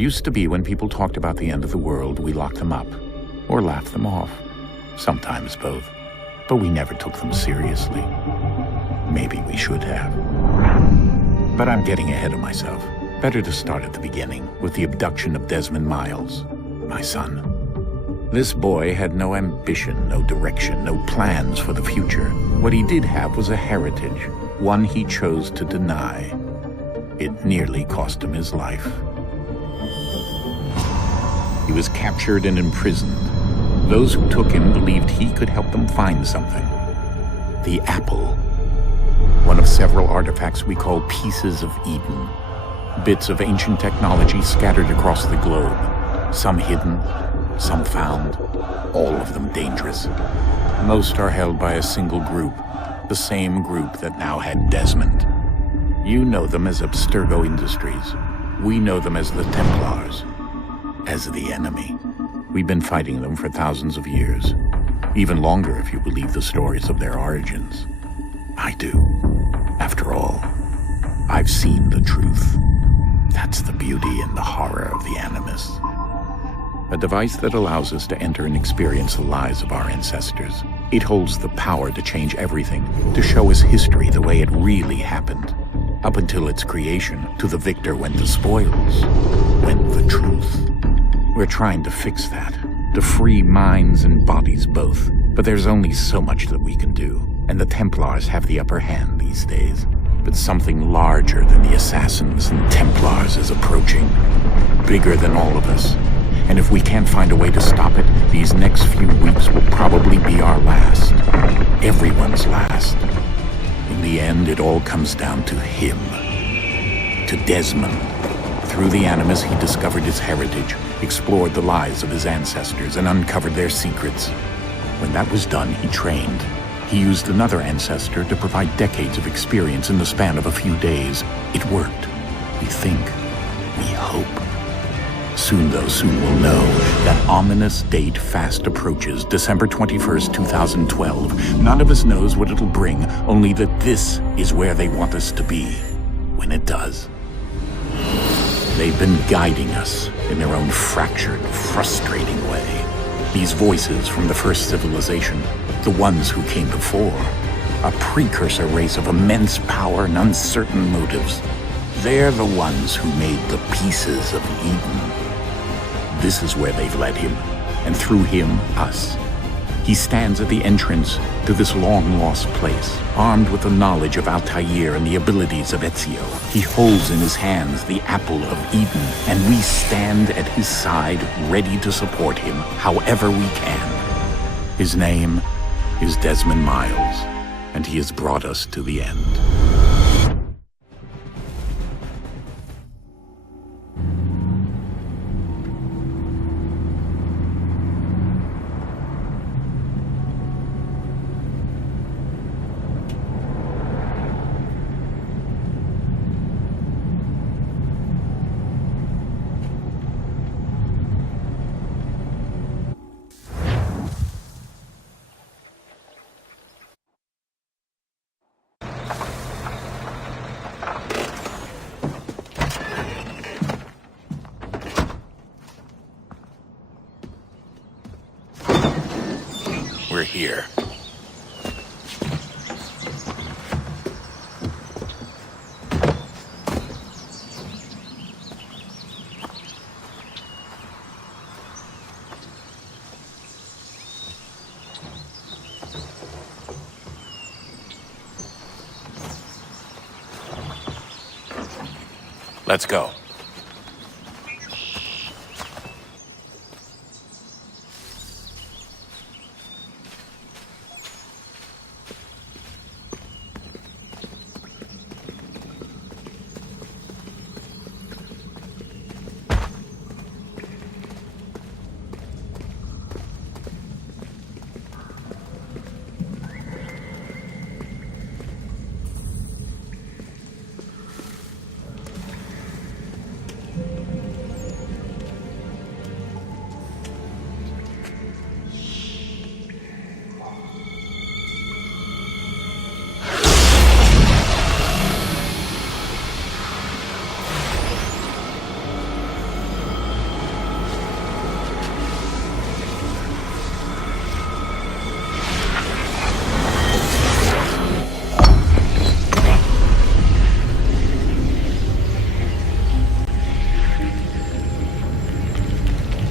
Used to be when people talked about the end of the world, we locked them up, or laughed them off. Sometimes both. But we never took them seriously. Maybe we should have. But I'm getting ahead of myself. Better to start at the beginning, with the abduction of Desmond Miles, my son. This boy had no ambition, no direction, no plans for the future. What he did have was a heritage, one he chose to deny. It nearly cost him his life. He was captured and imprisoned. Those who took him believed he could help them find something. The apple. One of several artifacts we call pieces of Eden. Bits of ancient technology scattered across the globe. Some hidden, some found, all of them dangerous. Most are held by a single group, the same group that now had Desmond. You know them as Abstergo Industries. We know them as the Templars, as the enemy. We've been fighting them for thousands of years, even longer if you believe the stories of their origins. I do. After all, I've seen the truth. That's the beauty and the horror of the Animus. A device that allows us to enter and experience the lives of our ancestors. It holds the power to change everything, to show us history the way it really happened. Up until its creation, to the victor went the spoils, went the truth. We're trying to fix that, to free minds and bodies both. But there's only so much that we can do, and the Templars have the upper hand these days. But something larger than the Assassins and Templars is approaching, bigger than all of us. And if we can't find a way to stop it, these next few weeks will probably be our last. Everyone's last. In the end, it all comes down to him. To Desmond. Through the Animus, he discovered his heritage, explored the lives of his ancestors, and uncovered their secrets. When that was done, he trained. He used another ancestor to provide decades of experience in the span of a few days. It worked. We think. We hope. Soon we'll know. That ominous date fast approaches, December 21st, 2012. None of us knows what it'll bring, only that this is where they want us to be, when it does. They've been guiding us in their own fractured, frustrating way. These voices from the first civilization, the ones who came before, a precursor race of immense power and uncertain motives. They're the ones who made the pieces of Eden. This is where they've led him, and through him, us. He stands at the entrance to this long-lost place, armed with the knowledge of Altair and the abilities of Ezio. He holds in his hands the apple of Eden, and we stand at his side, ready to support him however we can. His name is Desmond Miles, and he has brought us to the end. We're here. Let's go.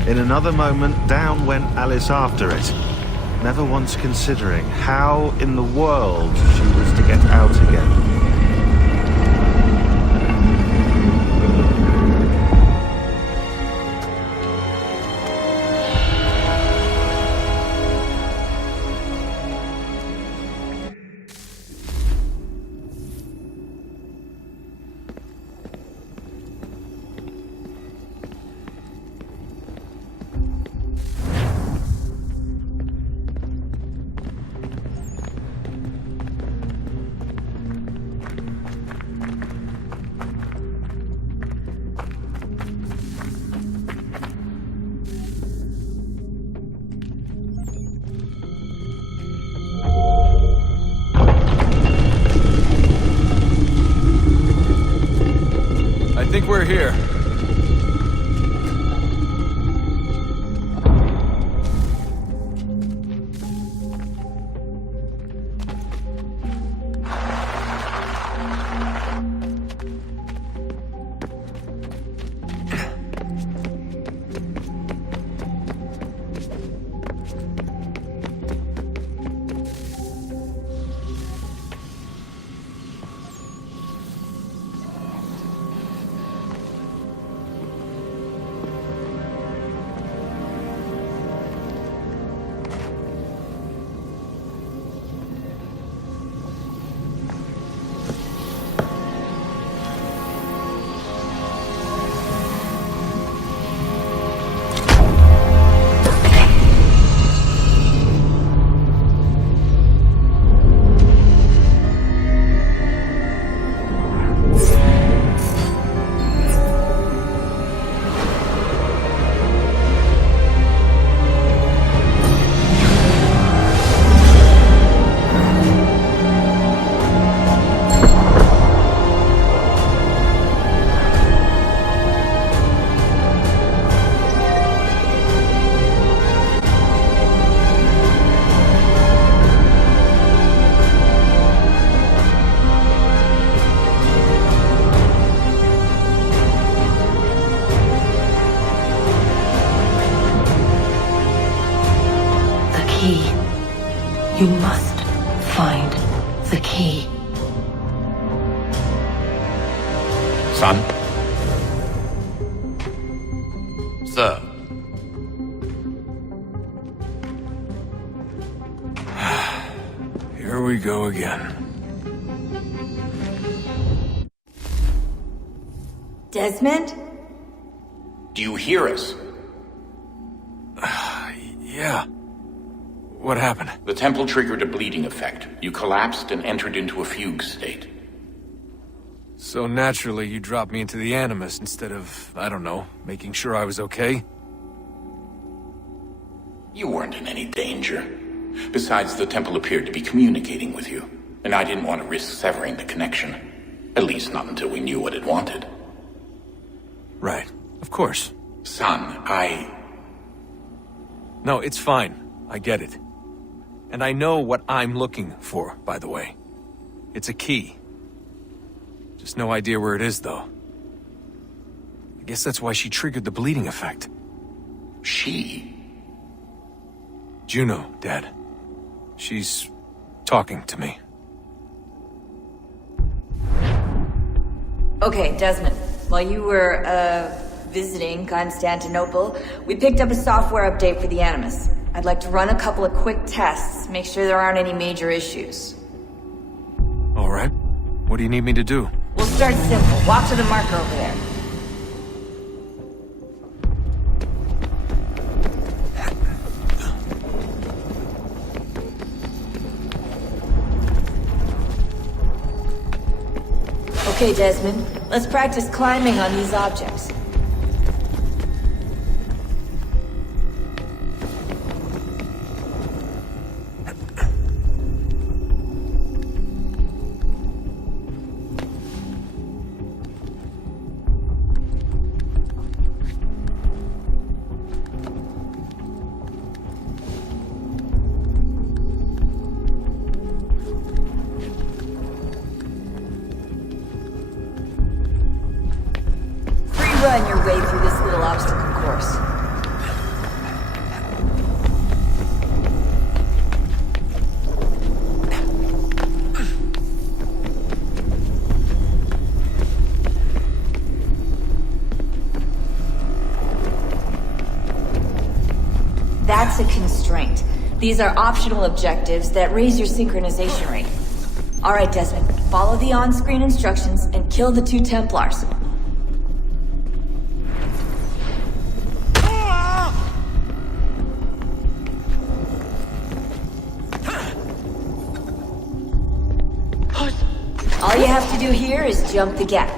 In another moment, down went Alice after it, never once considering how in the world she was to get out again. I think we're here. You must find the key. Son? Sir. Here we go again. Desmond? Do you hear us? Yeah. What happened? The temple triggered a bleeding effect. You collapsed and entered into a fugue state. So naturally, you dropped me into the Animus instead of, I don't know, making sure I was okay? You weren't in any danger. Besides, the temple appeared to be communicating with you, and I didn't want to risk severing the connection. At least not until we knew what it wanted. Right. Of course. Son, No, it's fine. I get it. And I know what I'm looking for, by the way. It's a key. Just no idea where it is, though. I guess that's why she triggered the bleeding effect. She? Juno, Dad. She's talking to me. Okay, Desmond. While you were, visiting Constantinople, we picked up a software update for the Animus. I'd like to run a couple of quick tests, make sure there aren't any major issues. All right. What do you need me to do? We'll start simple. Walk to the marker over there. Okay, Desmond. Let's practice climbing on these objects. Run your way through this little obstacle course. That's a constraint. These are optional objectives that raise your synchronization rate. Alright, Desmond, follow the on-screen instructions and kill the 2 Templars. All you have to do here is jump the gap.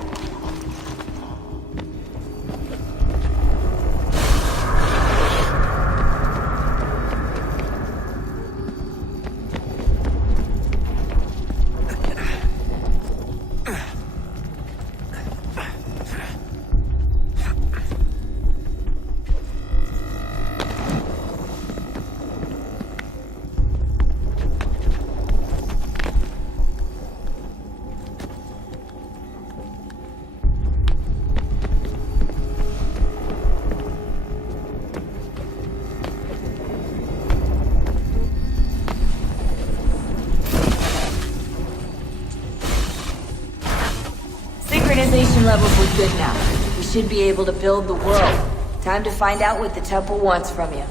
Synchronization levels look good now. We should be able to build the world. Time to find out what the temple wants from you.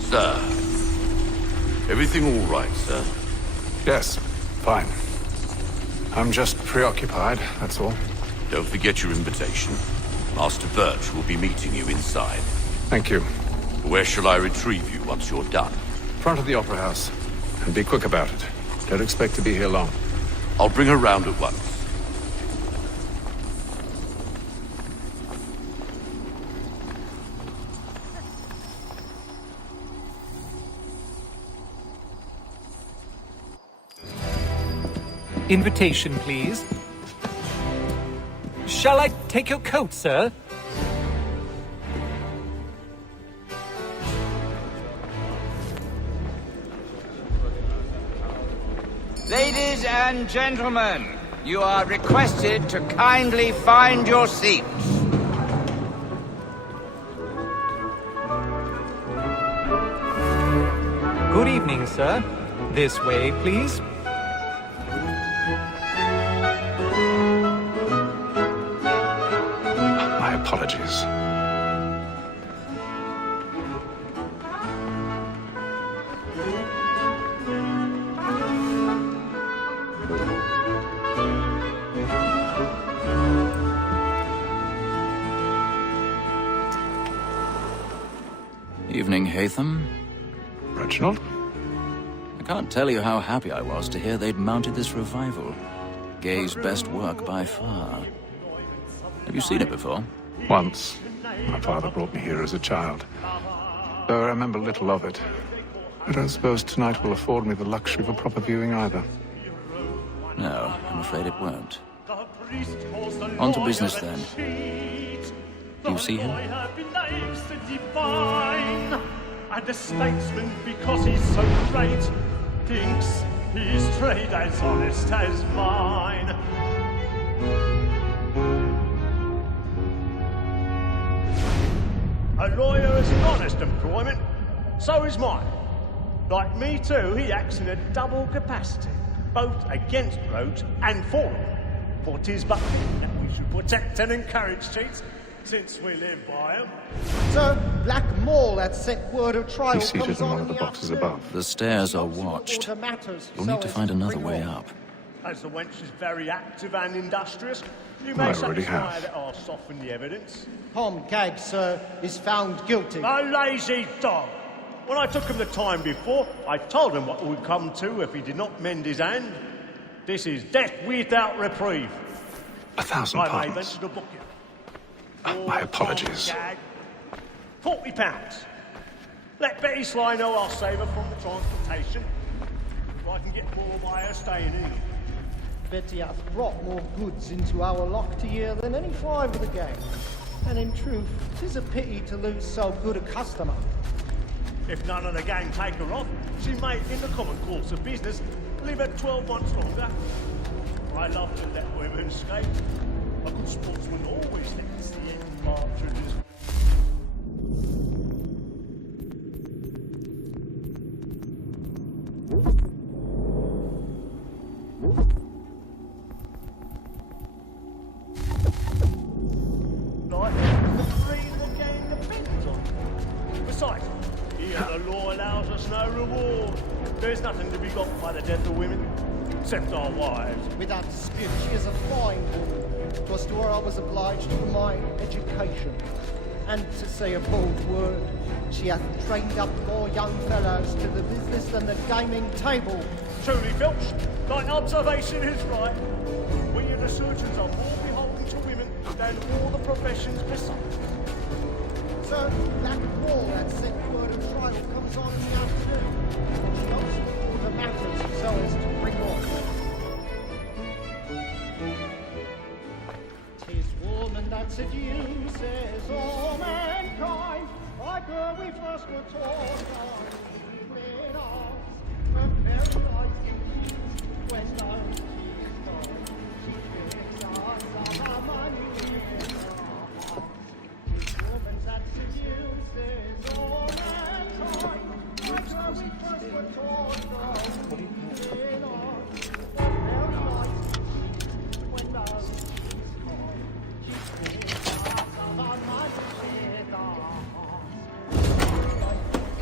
Sir. Everything all right, sir? Yes, fine. I'm just preoccupied, that's all. Don't forget your invitation. Master Birch will be meeting you inside. Thank you. Where shall I retrieve you once you're done? Front of the Opera House. And be quick about it. Don't expect to be here long. I'll bring her round at once. Invitation, please. Shall I take your coat, sir? Ladies and gentlemen, you are requested to kindly find your seats. Good evening, sir. This way, please. My apologies. Evening, Hatham. Reginald? I can't tell you how happy I was to hear they'd mounted this revival. Gay's best work by far. Have you seen it before? Once. My father brought me here as a child. Though I remember little of it. I don't suppose tonight will afford me the luxury of a proper viewing either. No, I'm afraid it won't. On to business, then. Do you see him? And a statesman, because he's so great, thinks his trade as honest as mine. A lawyer is an honest employment, so is mine. Like me too, he acts in a double capacity, both against rogues and for them. For 'tis but fitting that we should protect and encourage cheats, since we live by them. Sir, Black Mall had sent word of trial. He's seated in one of the boxes above. The stairs are watched. You'll need to find another way up. As the wench is very active and industrious, you I may already satisfy have. that I'll soften the evidence. Tom Gag, sir, is found guilty. A lazy dog! When I took him the time before, I told him what would come to if he did not mend his hand. This is death without reprieve. 1,000 I may pardons. venture to book you. My apologies. Gag. £40. Let Betty Sly know I'll save her from the transportation. Or I can get more by her staying in. Betty hath brought more goods into our lock to year than any 5 of the gang. And in truth, 'tis a pity to lose so good a customer. If none of the gang take her off, she may, in the common course of business, live at 12 months longer. I love to let women skate. A good sportsman always lets the end. partridges. Like, the freedom of the game depends on it. Besides, here the law allows us no reward. There's nothing to be got by the death of women, except our wives. Without dispute, she is a fine woman. 'Twas to her I was obliged for my education. And to say a bold word, she hath trained up more young fellows to the business than the gaming table. Truly, Filch, thy observation is right. We and the surgeons are more beholden to women than all the professions besides. So, that wall that set word of trial comes on in the afternoon. She also order matters so as to bring on. 'Tis woman that seduces all mankind, like her we first were taught on evening arms. Her very eyes in sheets, west eyes she's gone. She gives us all our money in our hearts. 'Tis woman that seduces all mankind, like her we first were taught on evening arms. Her very eyes in sheets, west eyes she's gone. She gives us all our money in our hearts.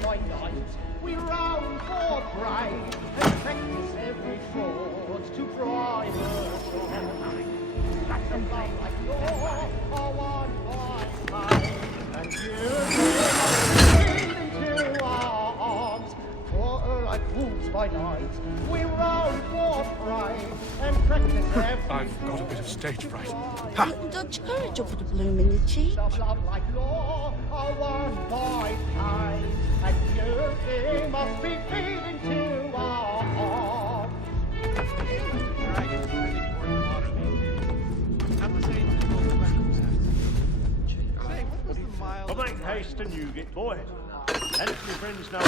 By night we roam for prey and practice every fraud to bribe her joy. Like the love like law, are one by time, and you lead into our arms. For her like wolves by night, we roam for prey and practice every I've got a bit of stage fright. Don't you courage over the bloom in your cheek? of love like law, are one by time, and you must be feeding to our arms. But make haste and you get boy. And if your friends know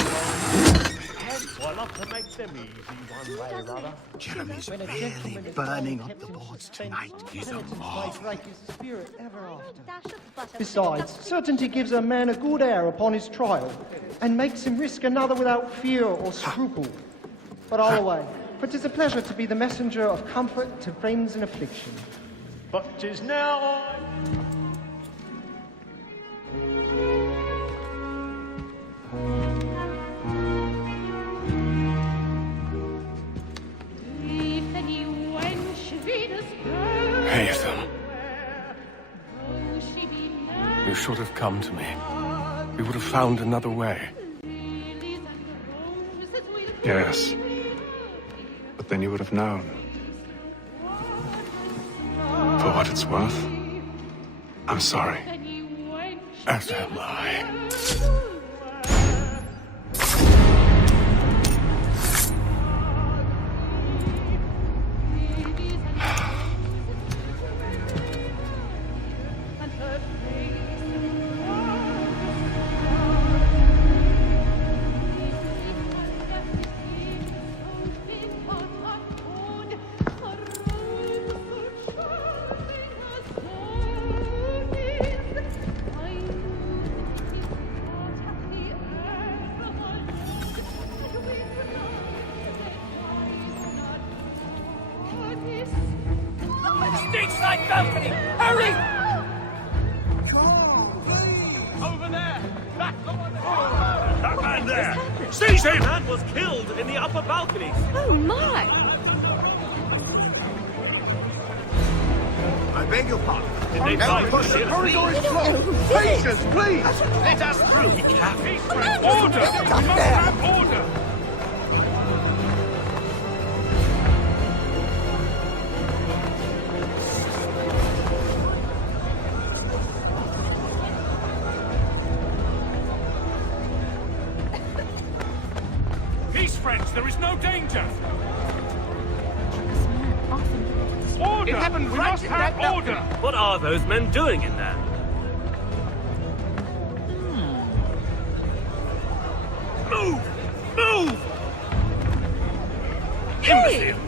well, I love to make them easy one way or other. Jeremy's really burning up the boards tonight. He's a break his spirit ever after. Besides, certainty gives a man a good air upon his trial, and makes him risk another without fear or scruple. But I'll away, for 'tis a pleasure to be the messenger of comfort to friends in affliction. But 'tis now Haytham. You should have come to me. We would have found another way. Yes. But then you would have known. For what it's worth, I'm sorry. As am I. Stage-side balcony! Hurry! Over there! that man there! Seize him! The man was killed in the upper balcony. Oh my! I beg your pardon. Did they No, find but the corridor is closed. Patience, please! Let us through! Order! We must have order! Peace, friends! There is no danger! Order! It happened We right must in have that order! What are those men doing in there? Move! Move! Imbecile!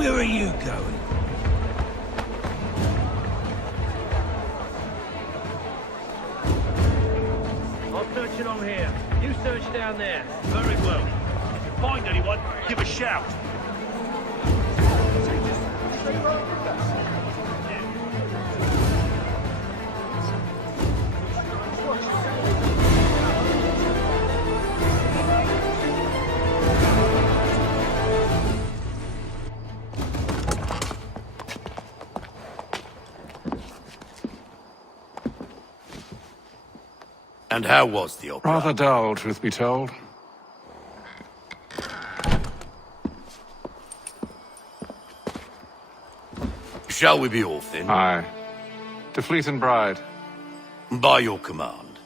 Where are you going? I'm searching on here. You search down there. Very well. If you find anyone, give a shout. And how was the opera? Rather dull, truth be told. Shall we be off then? Aye. To Fleet and Bride. By your command.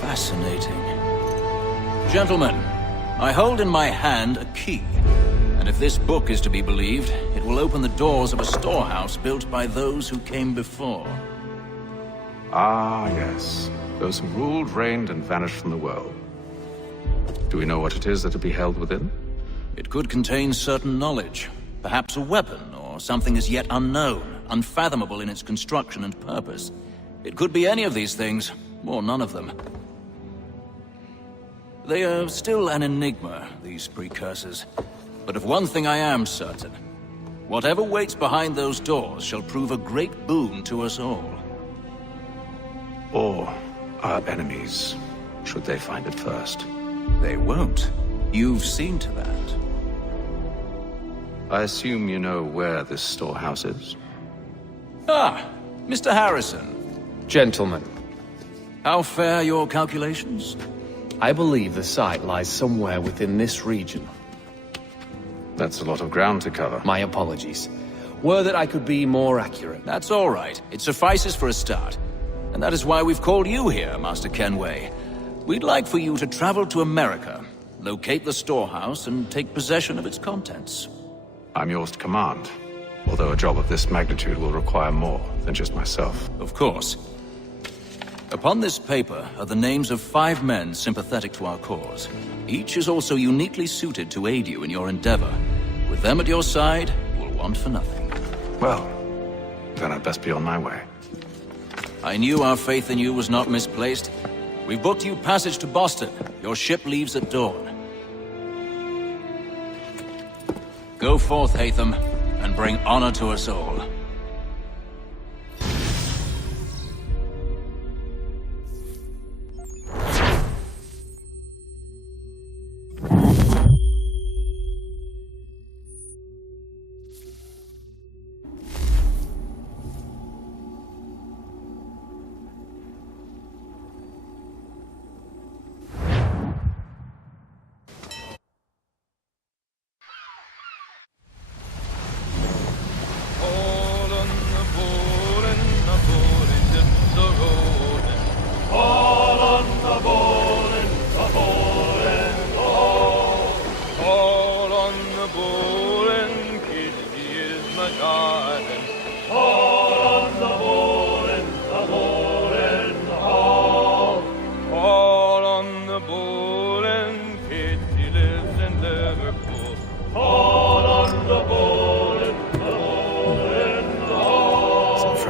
Fascinating. Gentlemen, I hold in my hand a key. And if this book is to be believed, it will open the doors of a storehouse built by those who came before. Ah, yes. Those who ruled, reigned, and vanished from the world. Do we know what it is that will be held within? It could contain certain knowledge. Perhaps a weapon, or something as yet unknown, unfathomable in its construction and purpose. It could be any of these things, or none of them. They are still an enigma, these precursors. But of one thing I am certain. Whatever waits behind those doors shall prove a great boon to us all. Or our enemies, should they find it first. They won't. You've seen to that. I assume you know where this storehouse is? Ah, Mr. Harrison. Gentlemen, How fare your calculations? I believe the site lies somewhere within this region. That's a lot of ground to cover. My apologies. Were that I could be more accurate. That's all right. It suffices for a start. And that is why we've called you here, Master Kenway. We'd like for you to travel to America, locate the storehouse, and take possession of its contents. I'm yours to command. Although a job of this magnitude will require more than just myself. Of course. Upon this paper are the names of 5 men sympathetic to our cause. Each is also uniquely suited to aid you in your endeavor. With them at your side, you will want for nothing. Well, then I'd best be on my way. I knew our faith in you was not misplaced. We've booked you passage to Boston. Your ship leaves at dawn. Go forth, Hatham, and bring honor to us all.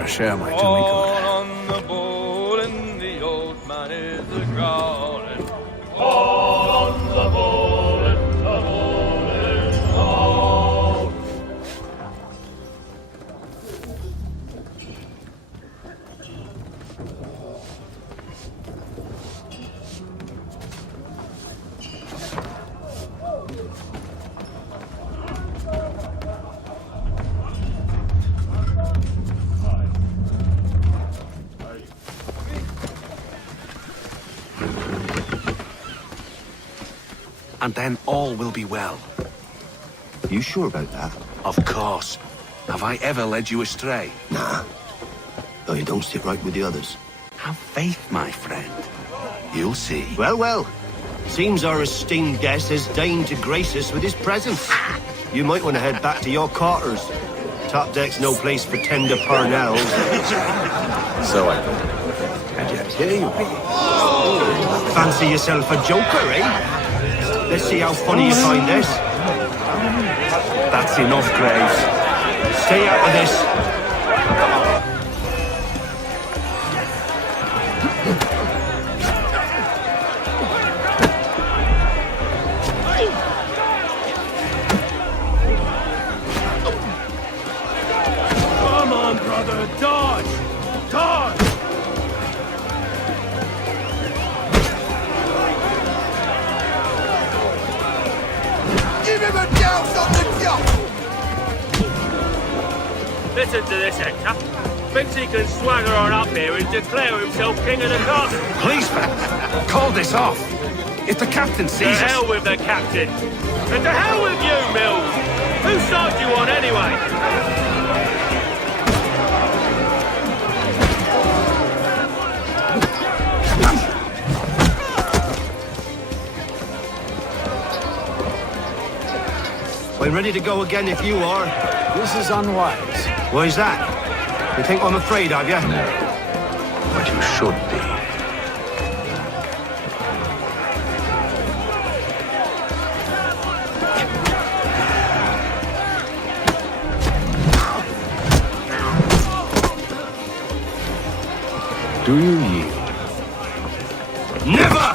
Share my tummy good. On the bowl and the old man is a growling. All on the bowl and the bowl is all. And then all will be well. You sure about that? Of course. Have I ever led you astray? Nah. Though you don't sit right with the others. Have faith, my friend. You'll see. Well, well. Seems our esteemed guest has deigned to grace us with his presence. You might want to head back to your quarters. Top deck's no place for tender parnells. So I thought. And yet here you be. Fancy yourself a joker, eh? Let's see how funny you find this. That's enough, Graves. Stay out of this. Come on, brother, dodge! Dodge! Give him a douse on the jaw! Listen to this, Hector. Thinks he can swagger on up here and declare himself king of the castle. Policeman, call this off. If the captain To sees us... hell with the captain. And to hell with you, Mills. Whose side do you on anyway? We're ready to go again if you are. This is unwise. Why's that? You think I'm afraid of you? No. But you should be. Do you yield? Never!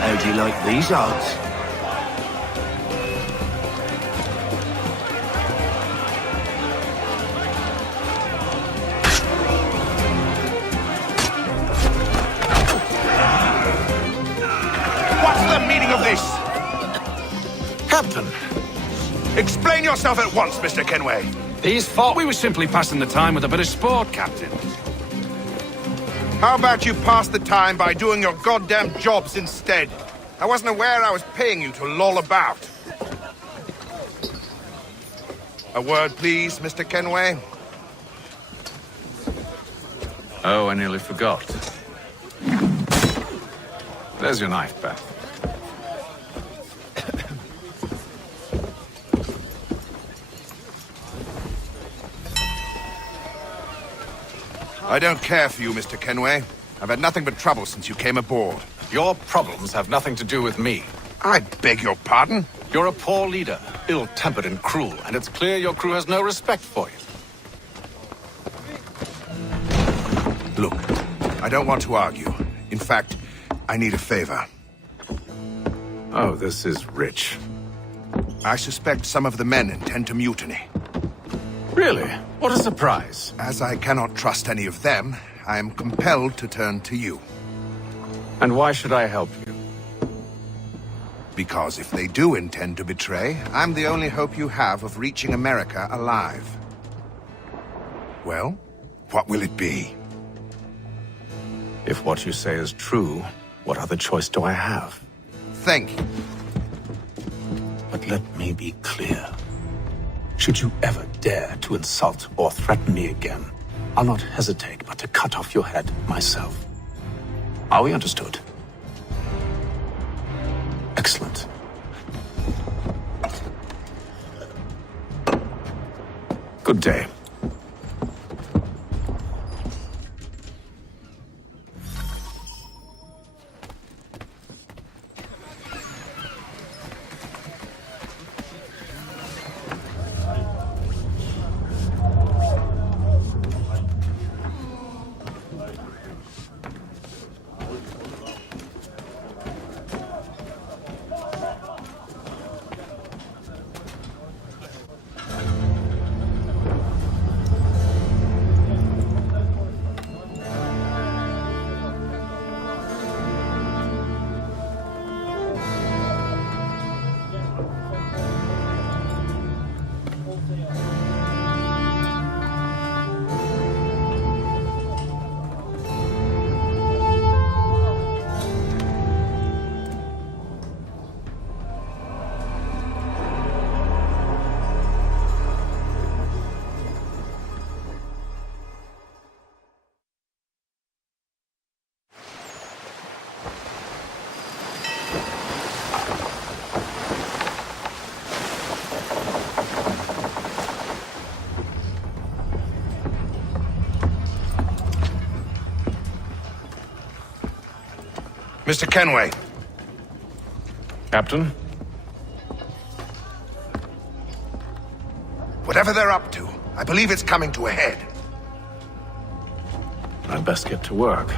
How do you like these odds? What's the meaning of this? Captain! Explain yourself at once, Mr. Kenway. These thought we were simply passing the time with a bit of sport, Captain. How about you pass the time by doing your goddamn jobs instead? I wasn't aware I was paying you to loll about. A word, please, Mr. Kenway. Oh, I nearly forgot. There's your knife, Beth. I don't care for you, Mr. Kenway. I've had nothing but trouble since you came aboard. Your problems have nothing to do with me. I beg your pardon? You're a poor leader, ill-tempered and cruel, and it's clear your crew has no respect for you. Look, I don't want to argue. In fact, I need a favor. Oh, this is rich. I suspect some of the men intend to mutiny. Really? What a surprise. As I cannot trust any of them, I am compelled to turn to you. And why should I help you? Because if they do intend to betray, I'm the only hope you have of reaching America alive. Well, what will it be? If what you say is true, what other choice do I have? Think. But let me be clear. Should you ever dare to insult or threaten me again, I'll not hesitate but to cut off your head myself. Are we understood? Excellent. Good day. Mr. Kenway. Captain? Whatever they're up to, I believe it's coming to a head. I'd best get to work.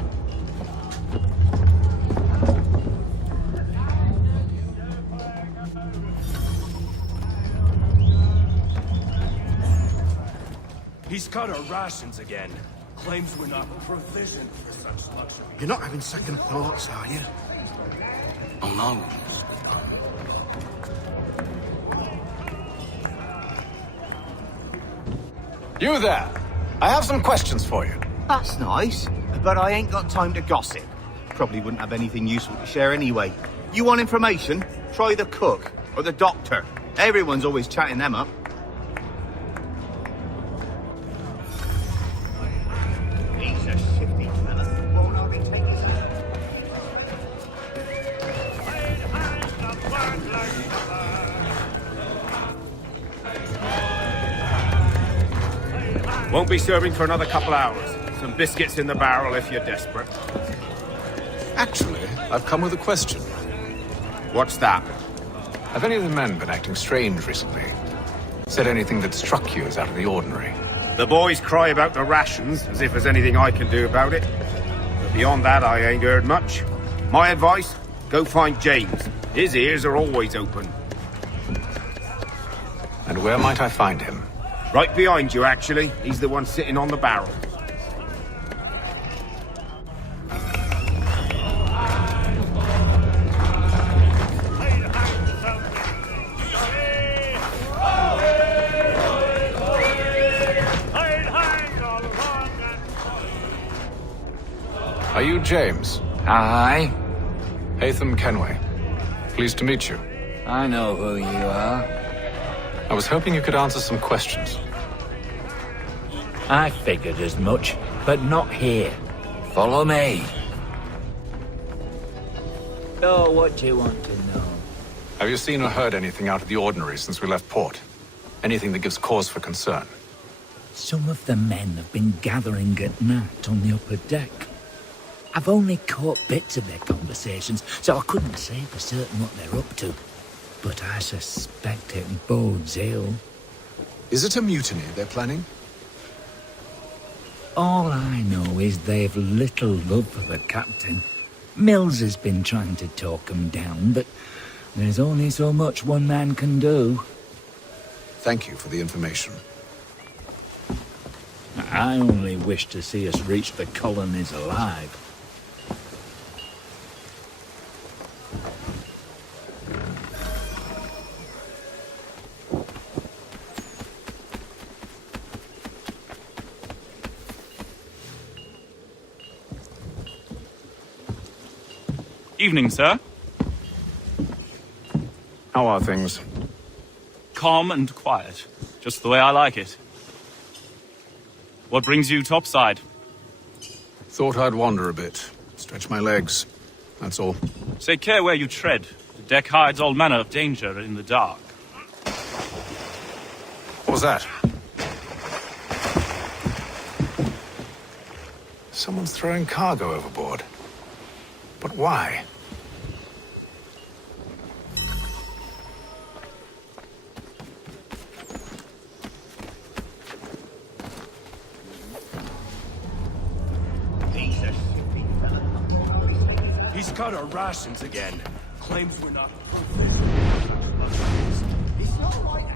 He's cut our rations again. Claims we're not provisioned for such luxury. You're not having second thoughts, are you? Oh, no. You there! I have some questions for you. That's nice, but I ain't got time to gossip. Probably wouldn't have anything useful to share anyway. You want information? Try the cook or the doctor. Everyone's always chatting them up. He's a shifty fella. Won't I be taking Won't be serving for another couple hours. Some biscuits in the barrel if you're desperate. Actually, I've come with a question. What's that? Have any of the men been acting strange recently? Said anything that struck you as out of the ordinary? The boys cry about the rations, as if there's anything I can do about it. But beyond that, I ain't heard much. My advice? Go find James. His ears are always open. And where might I find him? Right behind you, actually. He's the one sitting on the barrel. Are you James? Aye. Hatham Kenway. Pleased to meet you. I know who you are. I was hoping you could answer some questions. I figured as much, but not here. Follow me. So, what do you want to know? Have you seen or heard anything out of the ordinary since we left port? Anything that gives cause for concern? Some of the men have been gathering at night on the upper deck. I've only caught bits of their conversations, so I couldn't say for certain what they're up to. But I suspect it bodes ill. Is it a mutiny they're planning? All I know is they've little love for the captain. Mills has been trying to talk 'em down, but there's only so much one man can do. Thank you for the information. I only wish to see us reach the colonies alive. Evening, sir. How are things? Calm and quiet. Just the way I like it. What brings you topside? Thought I'd wander a bit. Stretch my legs. That's all. Take care where you tread. The deck hides all manner of danger in the dark. What was that? Someone's throwing cargo overboard. But why? He's cut our rations again. Claims we're not provisioned for such luxuries. It's not like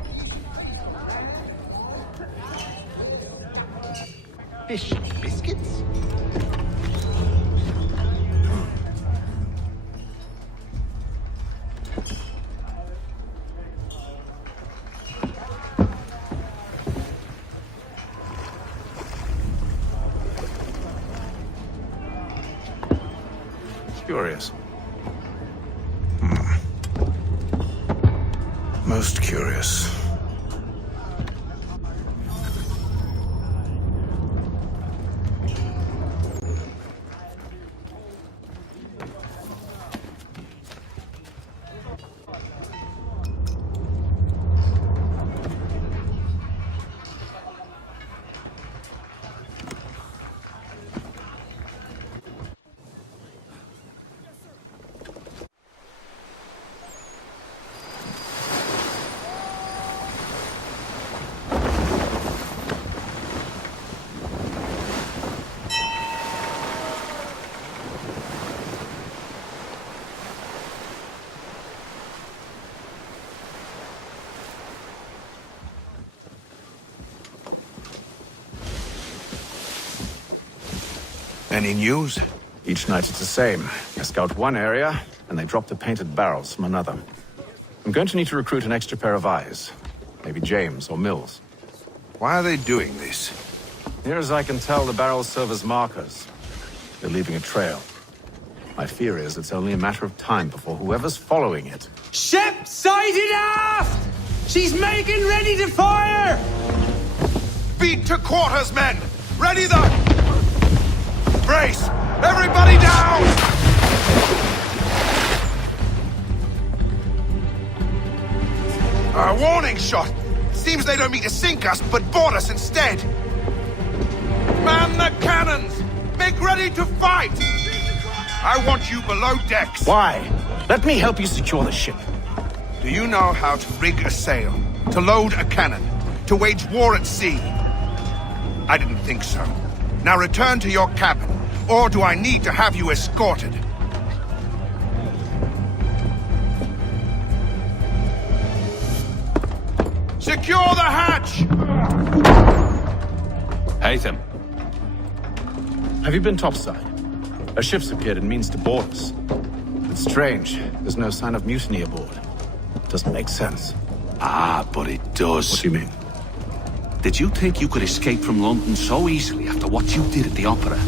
fish and biscuits? Curious. Most curious. Any news? Each night it's the same. I scout one area, and they drop the painted barrels from another. I'm going to need to recruit an extra pair of eyes. Maybe James or Mills. Why are they doing this? Near as I can tell, the barrels serve as markers. They're leaving a trail. My fear is it's only a matter of time before whoever's following it... Ship sighted aft! She's making ready to fire! Beat to quarters, men! Ready the... Brace! Everybody down! A warning shot! Seems they don't mean to sink us, but board us instead! Man the cannons! Make ready to fight! I want you below decks! Why? Let me help you secure the ship. Do you know how to rig a sail? To load a cannon? To wage war at sea? I didn't think so. Now return to your cabin, or do I need to have you escorted? Secure the hatch! Haytham. Have you been topside? A ship's appeared and means to board us. It's strange. There's no sign of mutiny aboard. Doesn't make sense. Ah, but it does. What do you mean? Did you think you could escape from London so easily after what you did at the opera?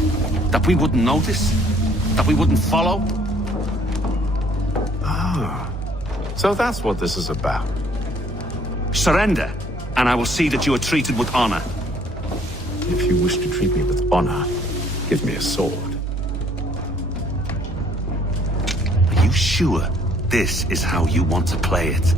That we wouldn't notice? That we wouldn't follow? Ah. So that's what this is about. Surrender, and I will see that you are treated with honor. If you wish to treat me with honor, give me a sword. Are you sure this is how you want to play it?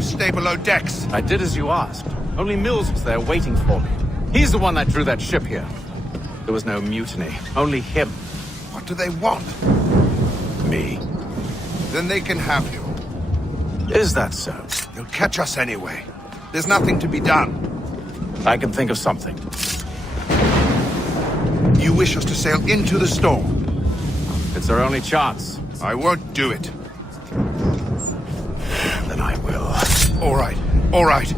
Stay below decks. I did as you asked. Only Mills was there waiting for me. He's the one that drew that ship here. There was no mutiny, only him. What do they want? Me. Then they can have you. Is that so? They'll catch us anyway. There's nothing to be done. I can think of something. You wish us to sail into the storm? It's our only chance. I won't do it. Then I will. All right, all right.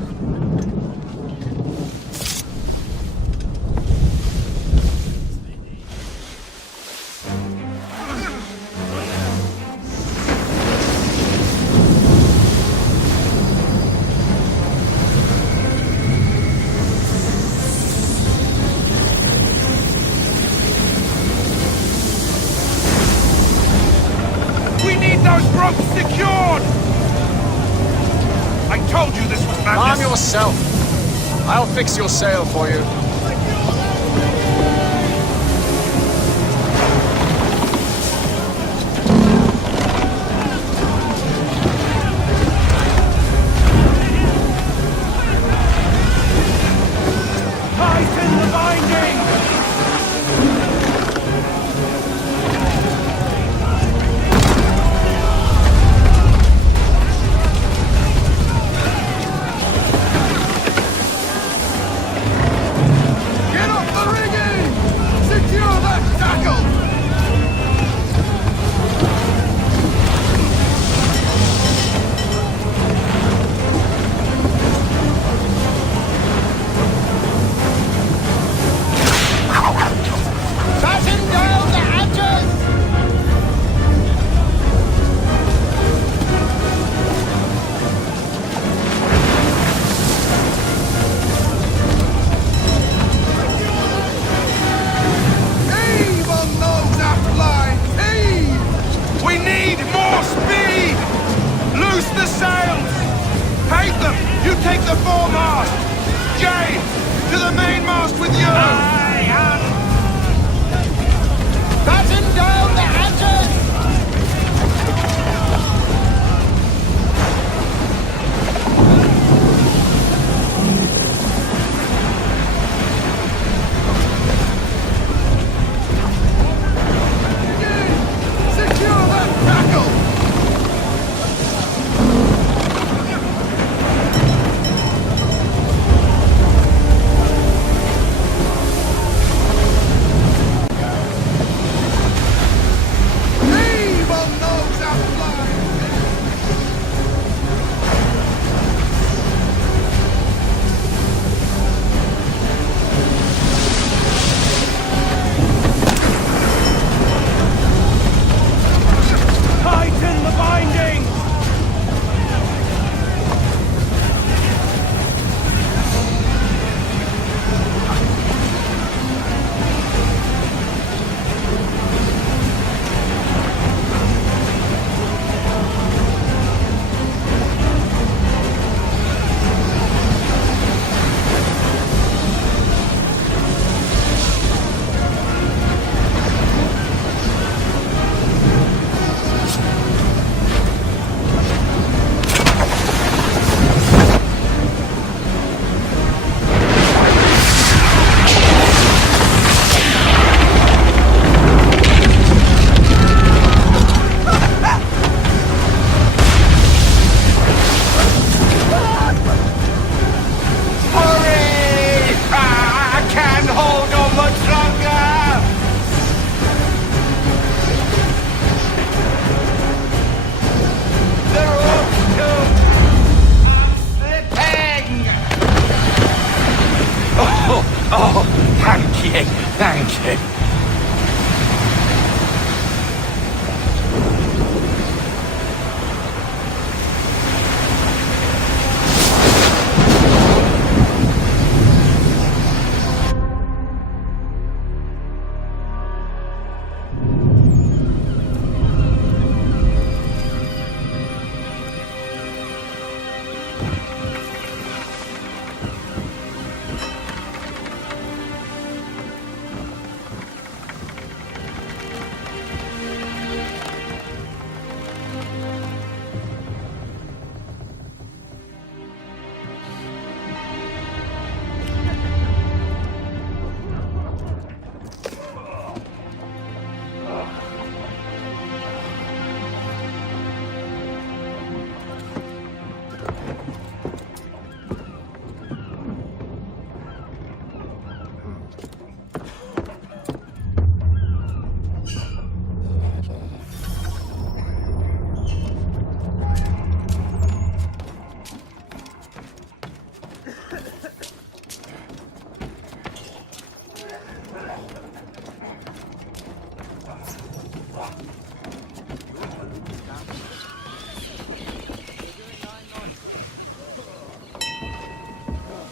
We need those ropes secured! I told you this was madness! Arm yourself! I'll fix your sail for you. Tighten the binding!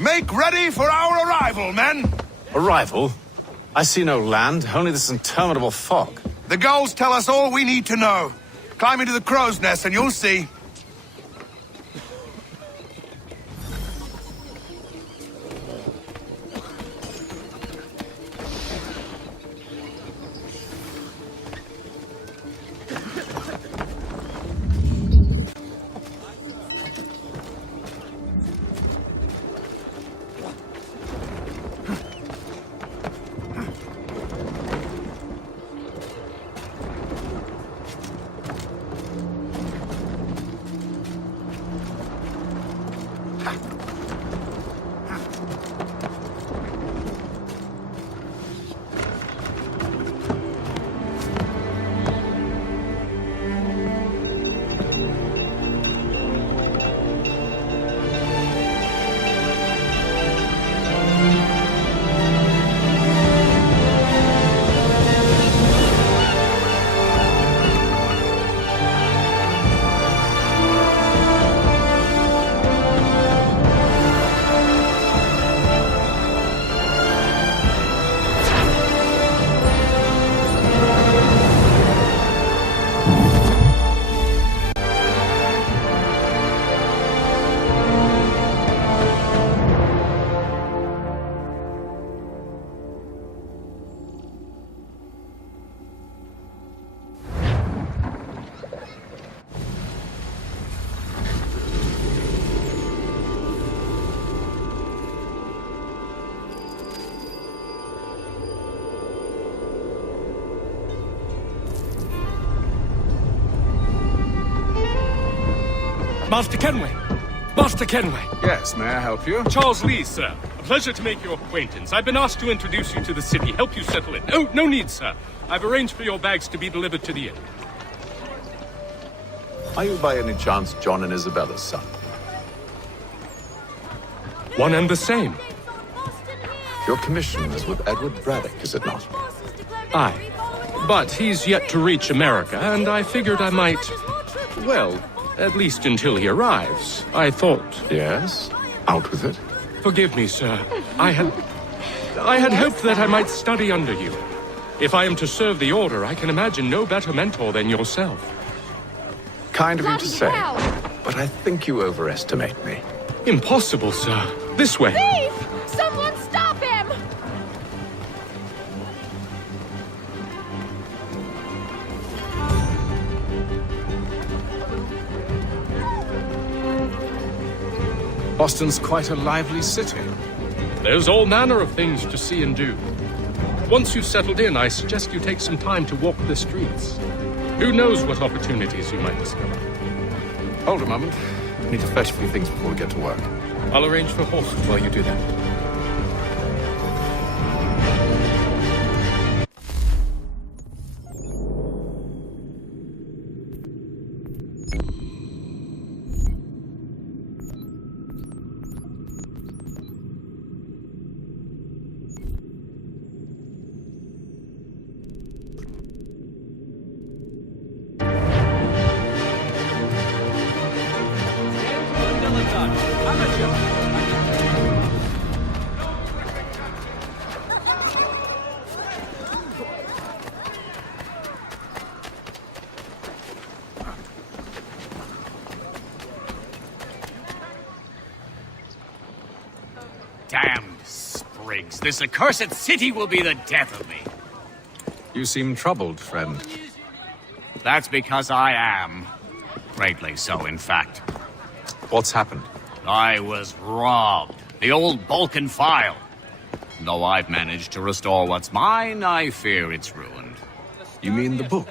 Make ready for our arrival, men! Arrival? I see no land, only this interminable fog. The gulls tell us all we need to know. Climb into the crow's nest and you'll see. Master Kenway! Master Kenway! Yes, may I help you? Charles Lee, sir. A pleasure to make your acquaintance. I've been asked to introduce you to the city, help you settle in. Oh, no need, sir. I've arranged for your bags to be delivered to the inn. Are you by any chance John and Isabella's son? One and the same. Your commission is with Edward Braddock, is it not? Aye. But he's yet to reach America, and I figured I might... Well, at least until he arrives, I thought. Yes? Out with it. Forgive me, sir. I had hoped that I might study under you. If I am to serve the Order, I can imagine no better mentor than yourself. Kind of you to say, but I think you overestimate me. Impossible, sir. This way. Thief! Someone stop him! Boston's quite a lively city. There's all manner of things to see and do. Once you've settled in, I suggest you take some time to walk the streets. Who knows what opportunities you might discover. Hold a moment. I need to fetch a few things before we get to work. I'll arrange for horses while you do that. Damned sprigs. This accursed city will be the death of me. You seem troubled, friend. That's because I am. Greatly so, in fact. What's happened? I was robbed. The old Balkan file. Though I've managed to restore what's mine, I fear it's ruined. You mean the book?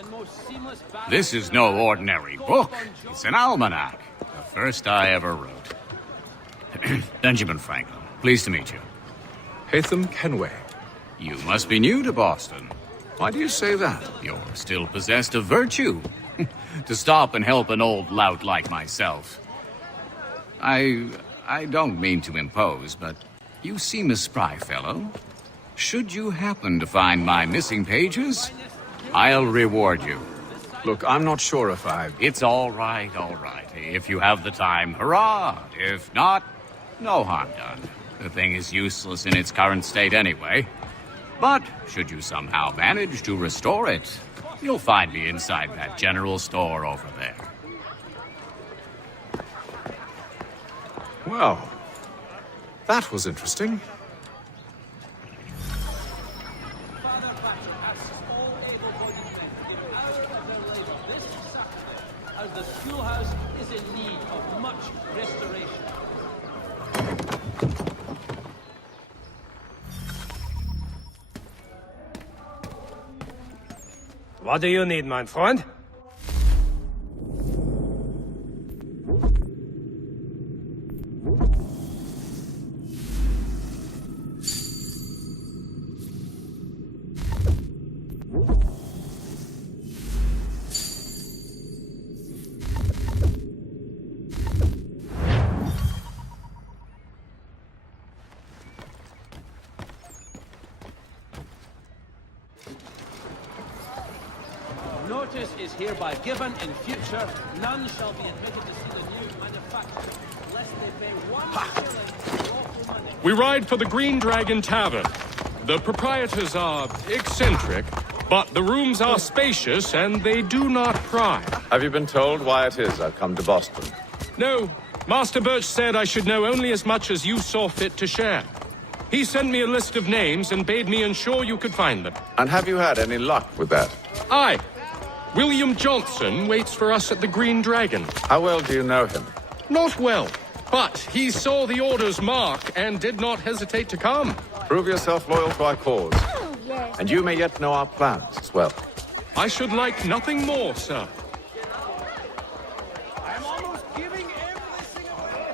This is no ordinary book. It's an almanac. The first I ever wrote. Benjamin Franklin. Pleased to meet you. Hatham Kenway. You must be new to Boston. Why do you say that? You're still possessed of virtue. To stop and help an old lout like myself. I don't mean to impose, but you seem a spry fellow. Should you happen to find my missing pages, I'll reward you. Look, I'm not sure if It's all right, all right. If you have the time, hurrah! If not, no harm done. The thing is useless in its current state anyway. But should you somehow manage to restore it, you'll find me inside that general store over there. Well, that was interesting. As the schoolhouse is in need of much restoration. What do you need, my friend? Notice is hereby given in future. None shall be admitted to see the new manufacture, lest they pay 1 shilling for lawful money. We ride for the Green Dragon Tavern. The proprietors are eccentric, but the rooms are spacious and they do not pry. Have you been told why it is I've come to Boston? No. Master Birch said I should know only as much as you saw fit to share. He sent me a list of names and bade me ensure you could find them. And have you had any luck with that? Aye. William Johnson waits for us at the Green Dragon. How well do you know him? Not well, but he saw the order's mark and did not hesitate to come. Prove yourself loyal to our cause. Oh, yes. And you may yet know our plans as well. I should like nothing more, sir. I'm almost giving everything away.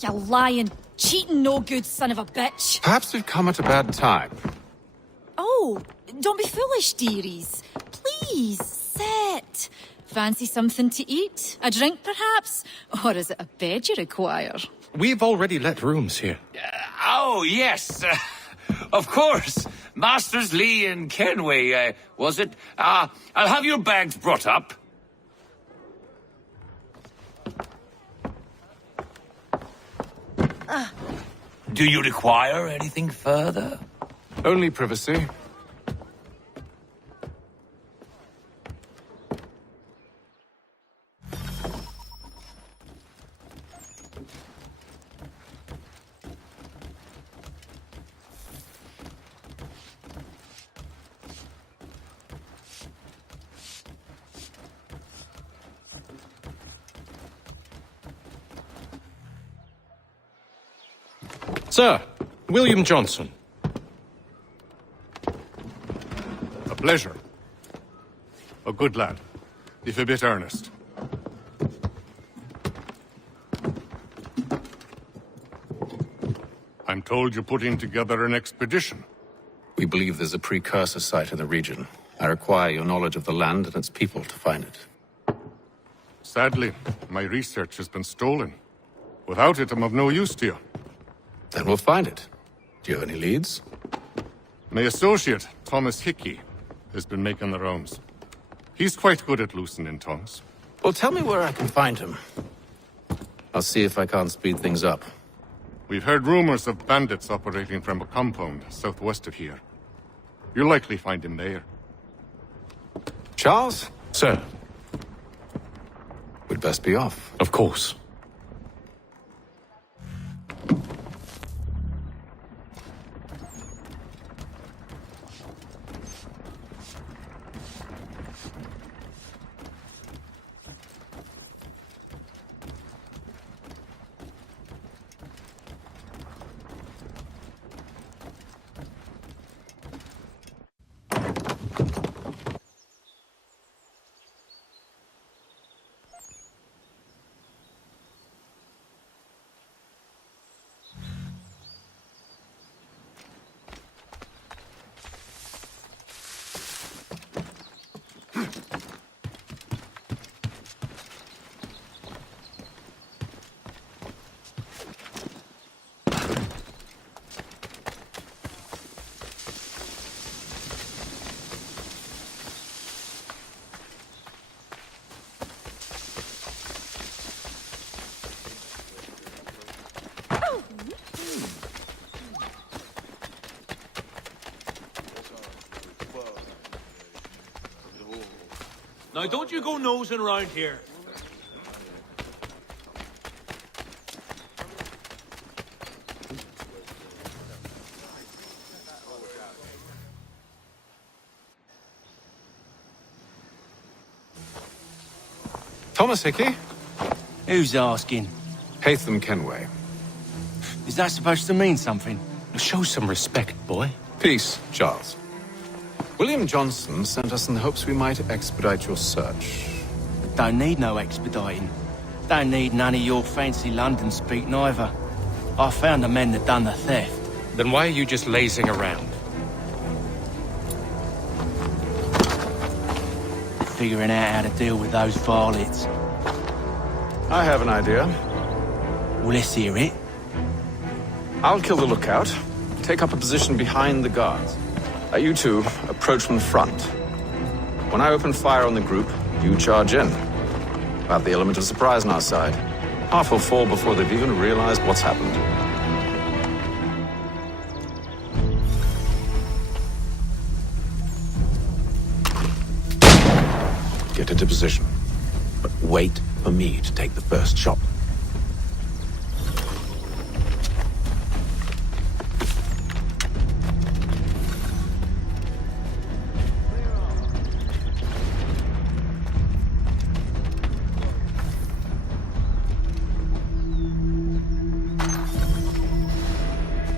You lying, cheating, no good son of a bitch. Perhaps we've come at a bad time. Oh, don't be foolish, dearies. Please, sit. Fancy something to eat? A drink, perhaps? Or is it a bed you require? We've already let rooms here. Oh, yes. Of course. Masters Lee and Kenway, was it? I'll have your bags brought up. Do you require anything further? Only privacy. Sir, William Johnson. A pleasure. A good lad, if a bit earnest. I'm told you're putting together an expedition. We believe there's a precursor site in the region. I require your knowledge of the land and its people to find it. Sadly, my research has been stolen. Without it, I'm of no use to you. Then we'll find it. Do you have any leads? My associate, Thomas Hickey, has been making the rounds. He's quite good at loosening tongues. Well, tell me where I can find him. I'll see if I can't speed things up. We've heard rumors of bandits operating from a compound southwest of here. You'll likely find him there. Charles? Sir. We'd best be off. Of course. Now don't you go nosing around here. Thomas Hickey? Who's asking? Haytham Kenway. Is that supposed to mean something? Show some respect, boy. Peace, Charles. William Johnson sent us in the hopes we might expedite your search. Don't need no expediting. Don't need none of your fancy London speak neither. I found the men that done the theft. Then why are you just lazing around? Figuring out how to deal with those varlets. I have an idea. Well, let's hear it. I'll kill the lookout. Take up a position behind the guards. You two approach from the front. When I open fire on the group, you charge in. Have the element of surprise on our side. Half will fall before they've even realized what's happened. Get into position. But wait for me to take the first shot.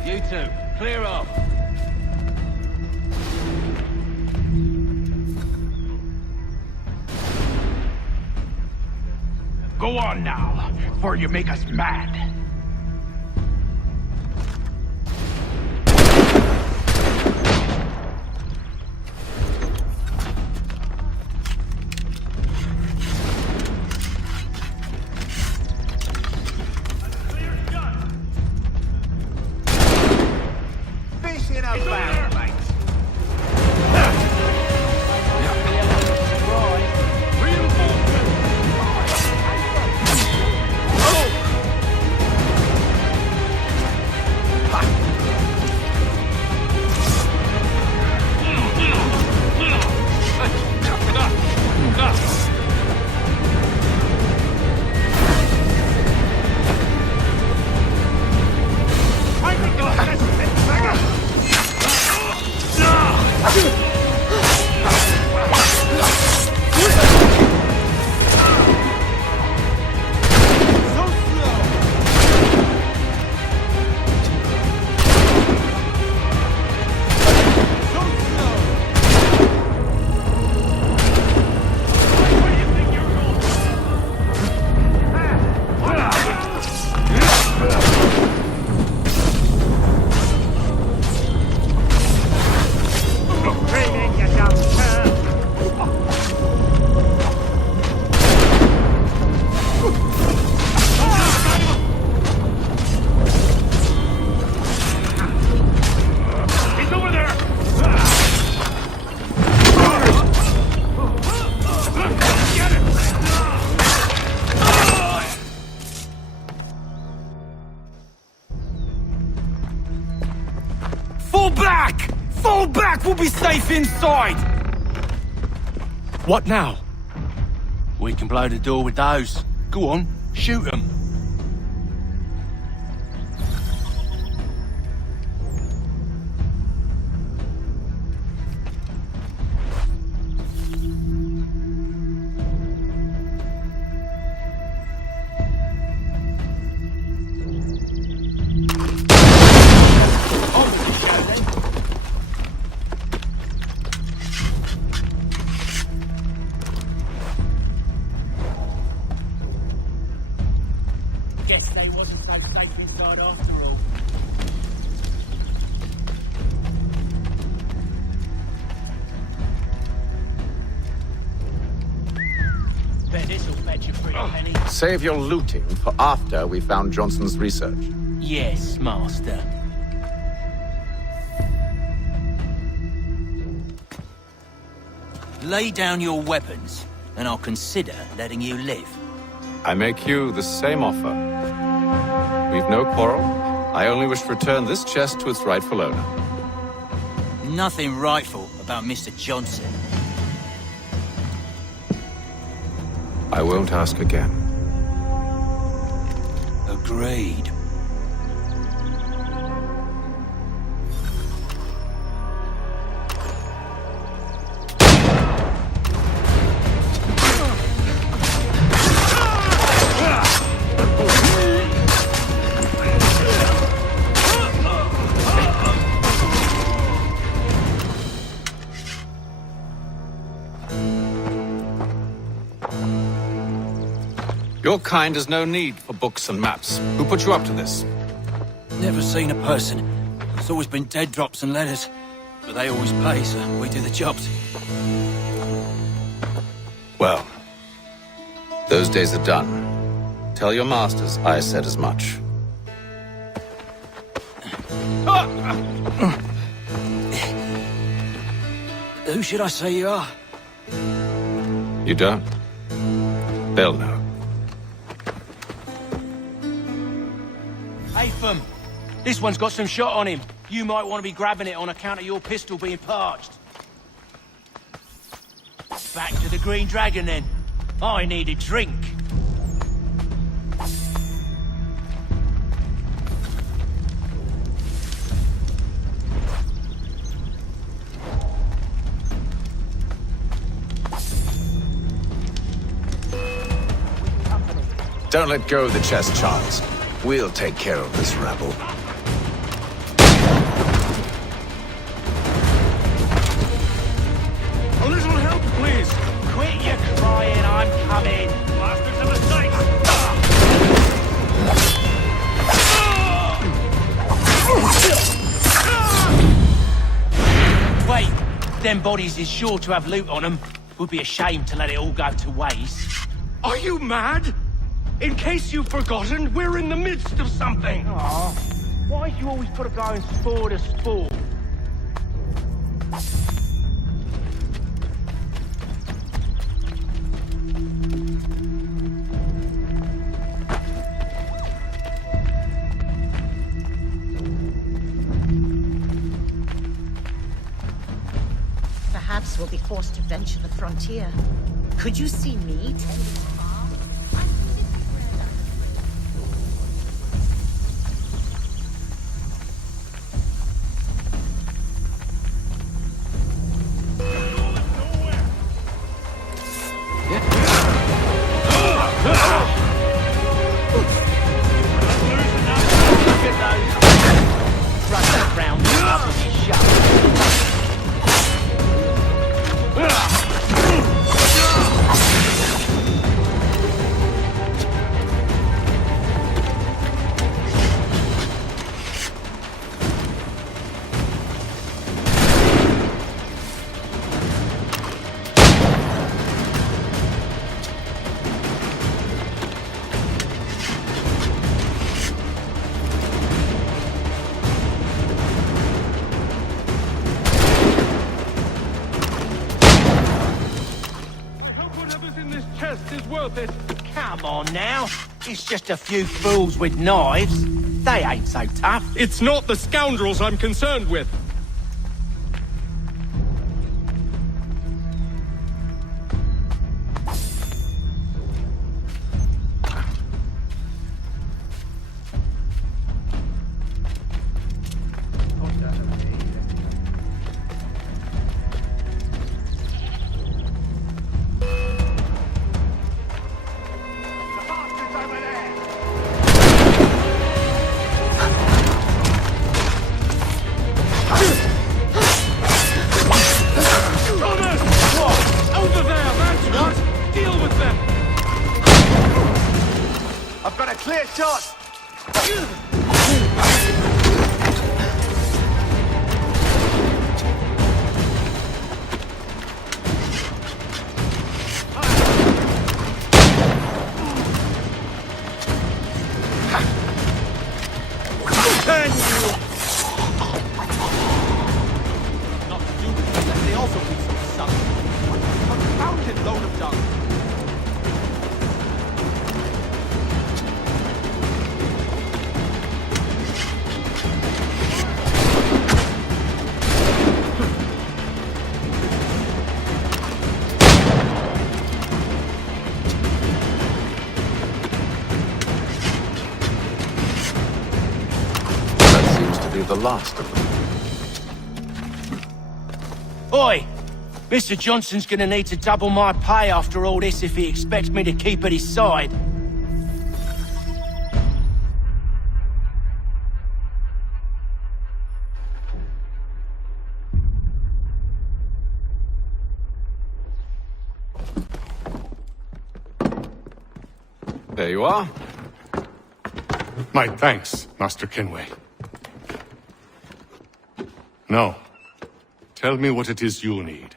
You two, clear off. Go on now, before you make us mad. Fish in a barrel, mate. Fall back! Fall back! We'll be safe inside! What now? We can blow the door with those. Go on, shoot them. Guess they wasn't so safe inside after all. Bet this'll fetch a pretty penny. Save your looting for after we found Johnson's research. Yes, master. Lay down your weapons, and I'll consider letting you live. I make you the same offer. We've no quarrel. I only wish to return this chest to its rightful owner. Nothing rightful about Mr. Johnson. I won't ask again. Agreed. Your kind has no need for books and maps. Who put you up to this? Never seen a person. It's always been dead drops and letters. But they always pay, so we do the jobs. Well, those days are done. Tell your masters I said as much. Who should I say you are? You don't? They'll know. Atham, this one's got some shot on him. You might want to be grabbing it on account of your pistol being parched. Back to the Green Dragon, then. I need a drink. Don't let go of the chest, Charles. We'll take care of this rabble. A little help, please. Quit your crying, I'm coming. Bastards of a sight. Wait, them bodies is sure to have loot on them. Would be a shame to let it all go to waste. Are you mad? In case you've forgotten, we're in the midst of something. Aw, why do you always gotta go and spore the sport? Perhaps we'll be forced to venture the frontier. Could you see me tending to farm? Come on now. It's just a few fools with knives. They ain't so tough. It's not the scoundrels I'm concerned with. be the last of them. Oi! Mr. Johnson's gonna need to double my pay after all this if he expects me to keep at his side. There you are. My thanks, Master Kenway. Now, tell me what it is you need.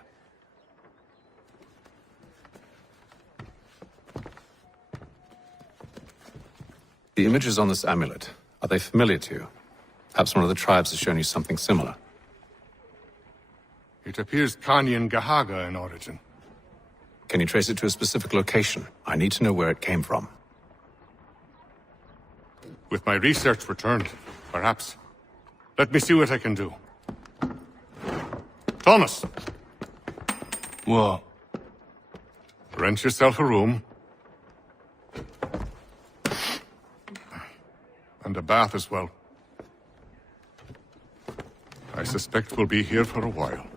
The images on this amulet, are they familiar to you? Perhaps one of the tribes has shown you something similar. It appears Kanyan Gahaga in origin. Can you trace it to a specific location? I need to know where it came from. With my research returned, perhaps. Let me see what I can do. Thomas! What? Rent yourself a room. And a bath as well. I suspect we'll be here for a while.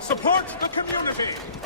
Support the community!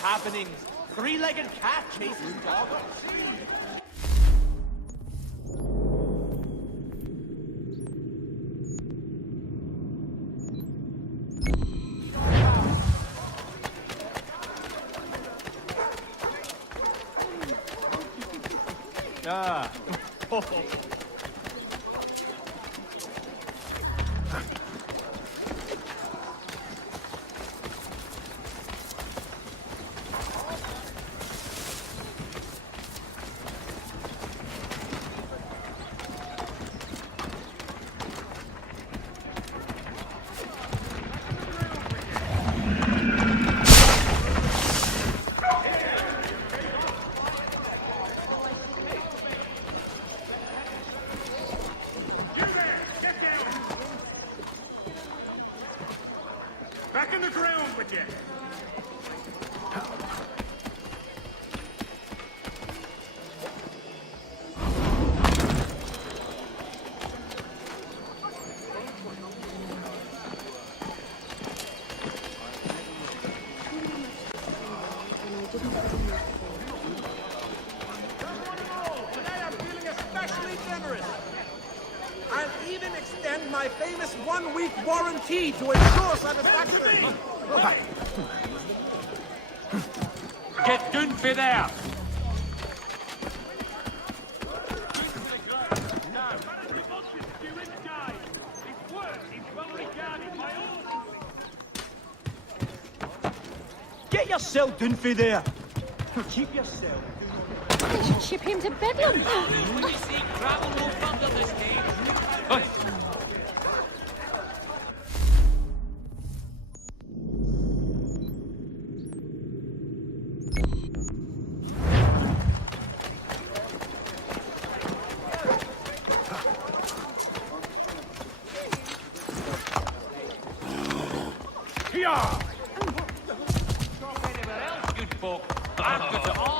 happenings. Three-legged cat chasing dog. Ah. Back in the ground with you! Today I'm feeling especially generous. I'll even extend my famous one-week warranty to ensure satisfaction. Get Dunphy there! Get yourself Dunphy there. Keep yourself. They should ship him to Bedlam. When you see gravel no thunder this game. Here! Stop anywhere else, good folk. I've got it all.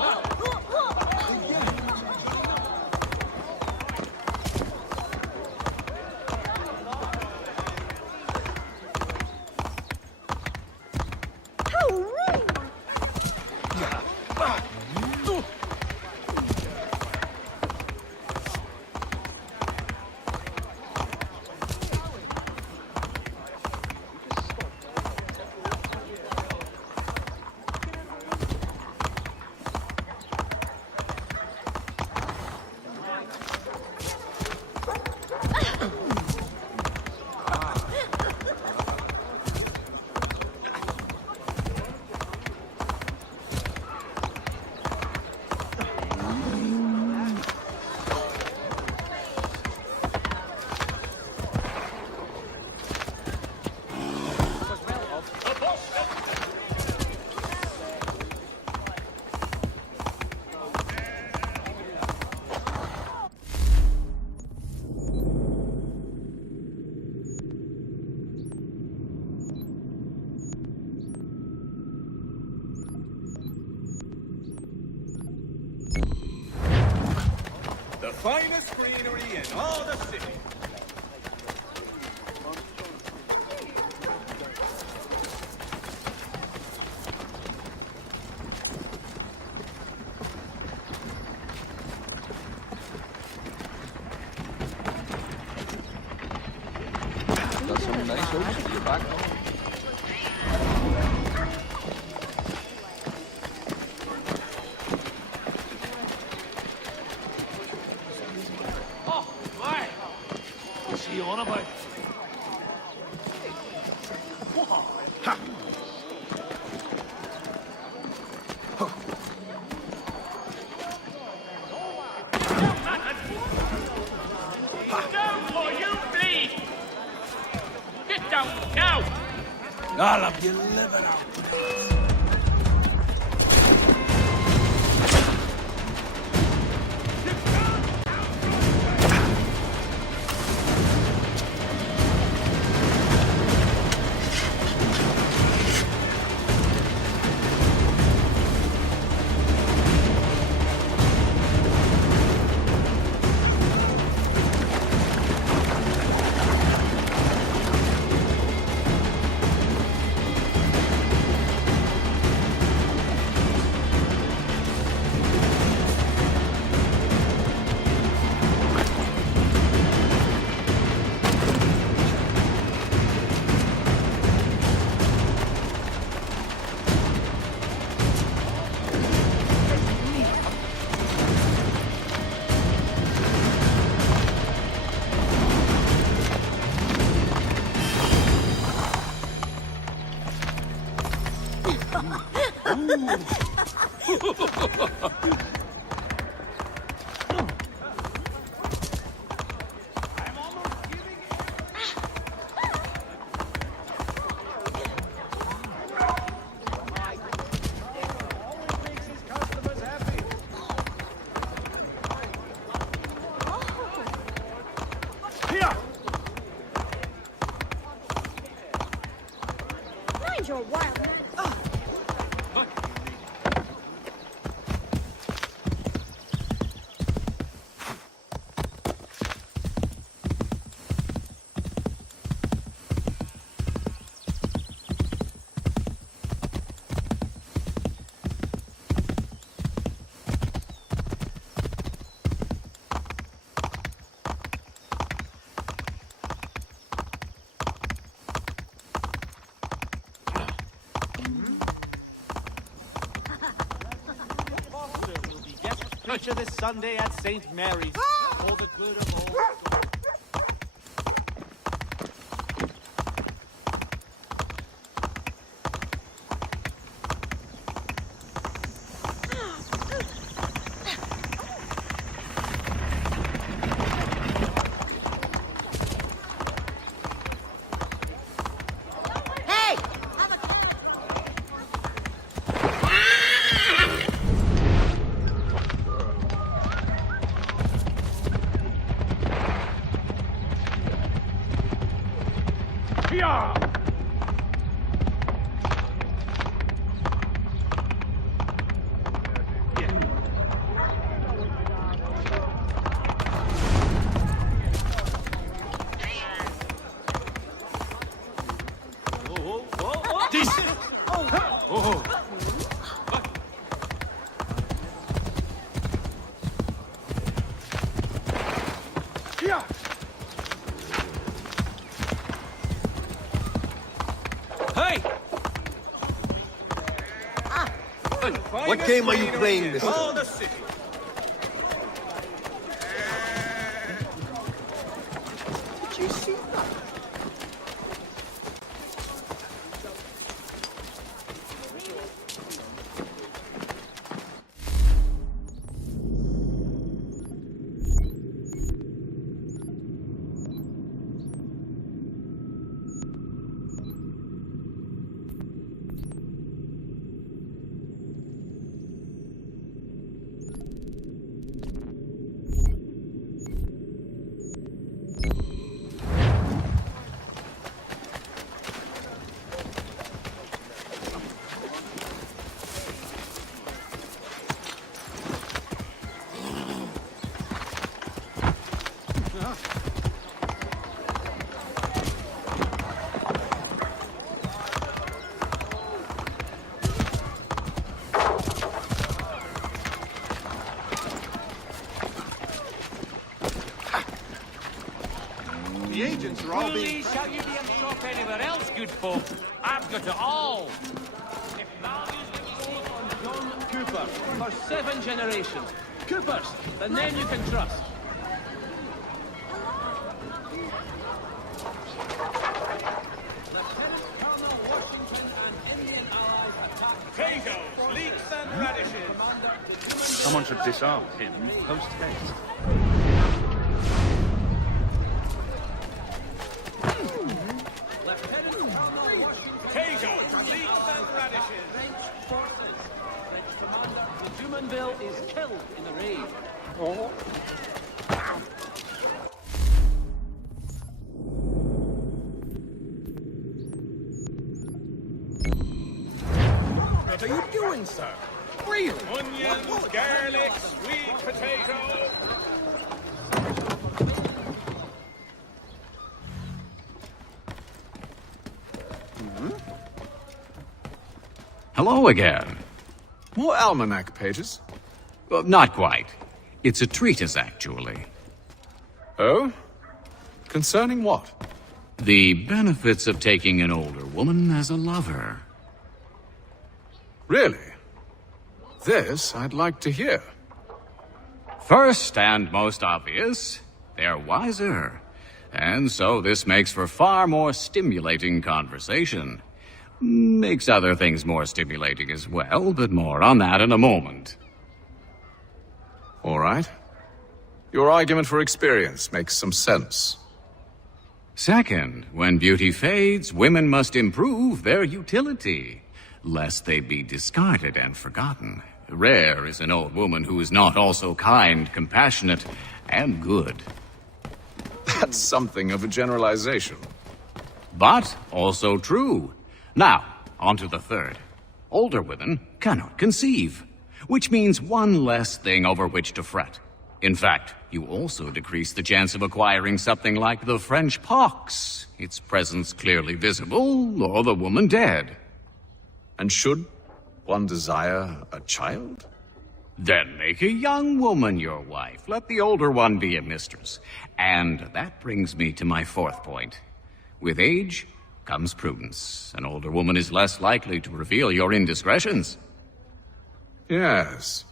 The finest greenery in all the city. Got some nice oats for your back home. Oh, my! What's he on about? Down or you bleed! Get down now! I'll have you living out. Mind your wild man. Preacher this Sunday at St. Mary's for the good of all. Hey! Hey! What game are you playing, mister? Oh, the city. Did you see that? The agents are all being... shall you be in shop anywhere else, good folk? I've got it all. If values goes on John Cooper for 7 generations. Coopers, the name you can trust. Lieutenant Colonel Washington and Indian allies attack Potatoes, leeks and radishes. Someone should disarm him post-haste. Potatoes, leeks and radishes. French forces. French commander de Jumonville is killed in the raid. What are you doing, sir? Really? Onions, garlic, sweet potato. Hello again. More almanac pages? Well, not quite. It's a treatise, actually. Oh? Concerning what? The benefits of taking an older woman as a lover. Really? This I'd like to hear. First and most obvious, they're wiser. And so this makes for far more stimulating conversation. Makes other things more stimulating as well, but more on that in a moment. All right. Your argument for experience makes some sense. Second, when beauty fades, women must improve their utility, lest they be discarded and forgotten. Rare is an old woman who is not also kind, compassionate, and good. That's something of a generalization. But also true. Now, on to the third. Older women cannot conceive, which means one less thing over which to fret. In fact, you also decrease the chance of acquiring something like the French pox, its presence clearly visible, or the woman dead. And should one desire a child? Then make a young woman your wife. Let the older one be a mistress. And that brings me to my fourth point. With age comes prudence. An older woman is less likely to reveal your indiscretions. Yes.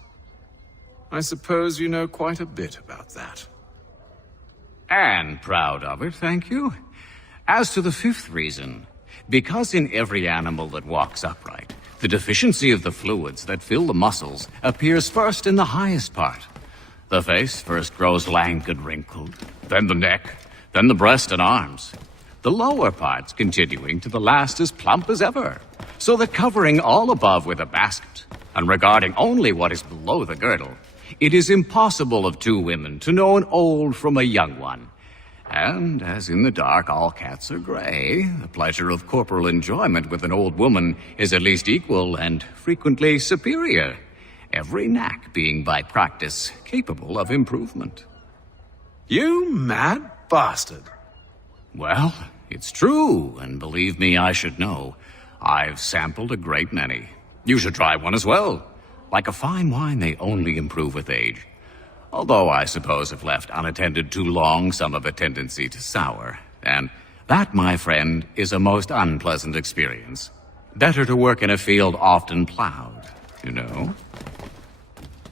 I suppose you know quite a bit about that. And proud of it, thank you. As to the fifth reason, because in every animal that walks upright, the deficiency of the fluids that fill the muscles appears first in the highest part. The face first grows lank and wrinkled, then the neck, then the breast and arms. The lower parts continuing to the last as plump as ever, so that covering all above with a basket, and regarding only what is below the girdle, it is impossible of two women to know an old from a young one. And as in the dark all cats are gray, the pleasure of corporal enjoyment with an old woman is at least equal and frequently superior, every knack being by practice capable of improvement. You mad bastard. Well, it's true, and believe me, I should know. I've sampled a great many. You should try one as well. Like a fine wine, they only improve with age. Although I suppose if left unattended too long, some have a tendency to sour. And that, my friend, is a most unpleasant experience. Better to work in a field often plowed, you know?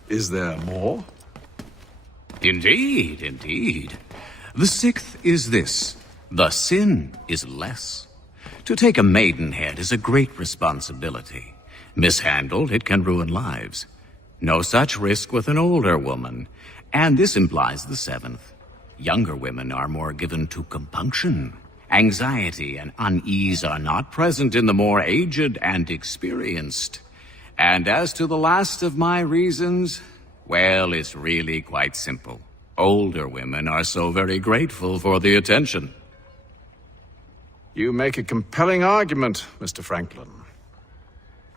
Is there more? Indeed, indeed. The sixth is this. The sin is less. To take a maidenhead is a great responsibility. Mishandled, it can ruin lives. No such risk with an older woman. And this implies the seventh. Younger women are more given to compunction. Anxiety and unease are not present in the more aged and experienced. And as to the last of my reasons, well, it's really quite simple. Older women are so very grateful for the attention. You make a compelling argument, Mr. Franklin.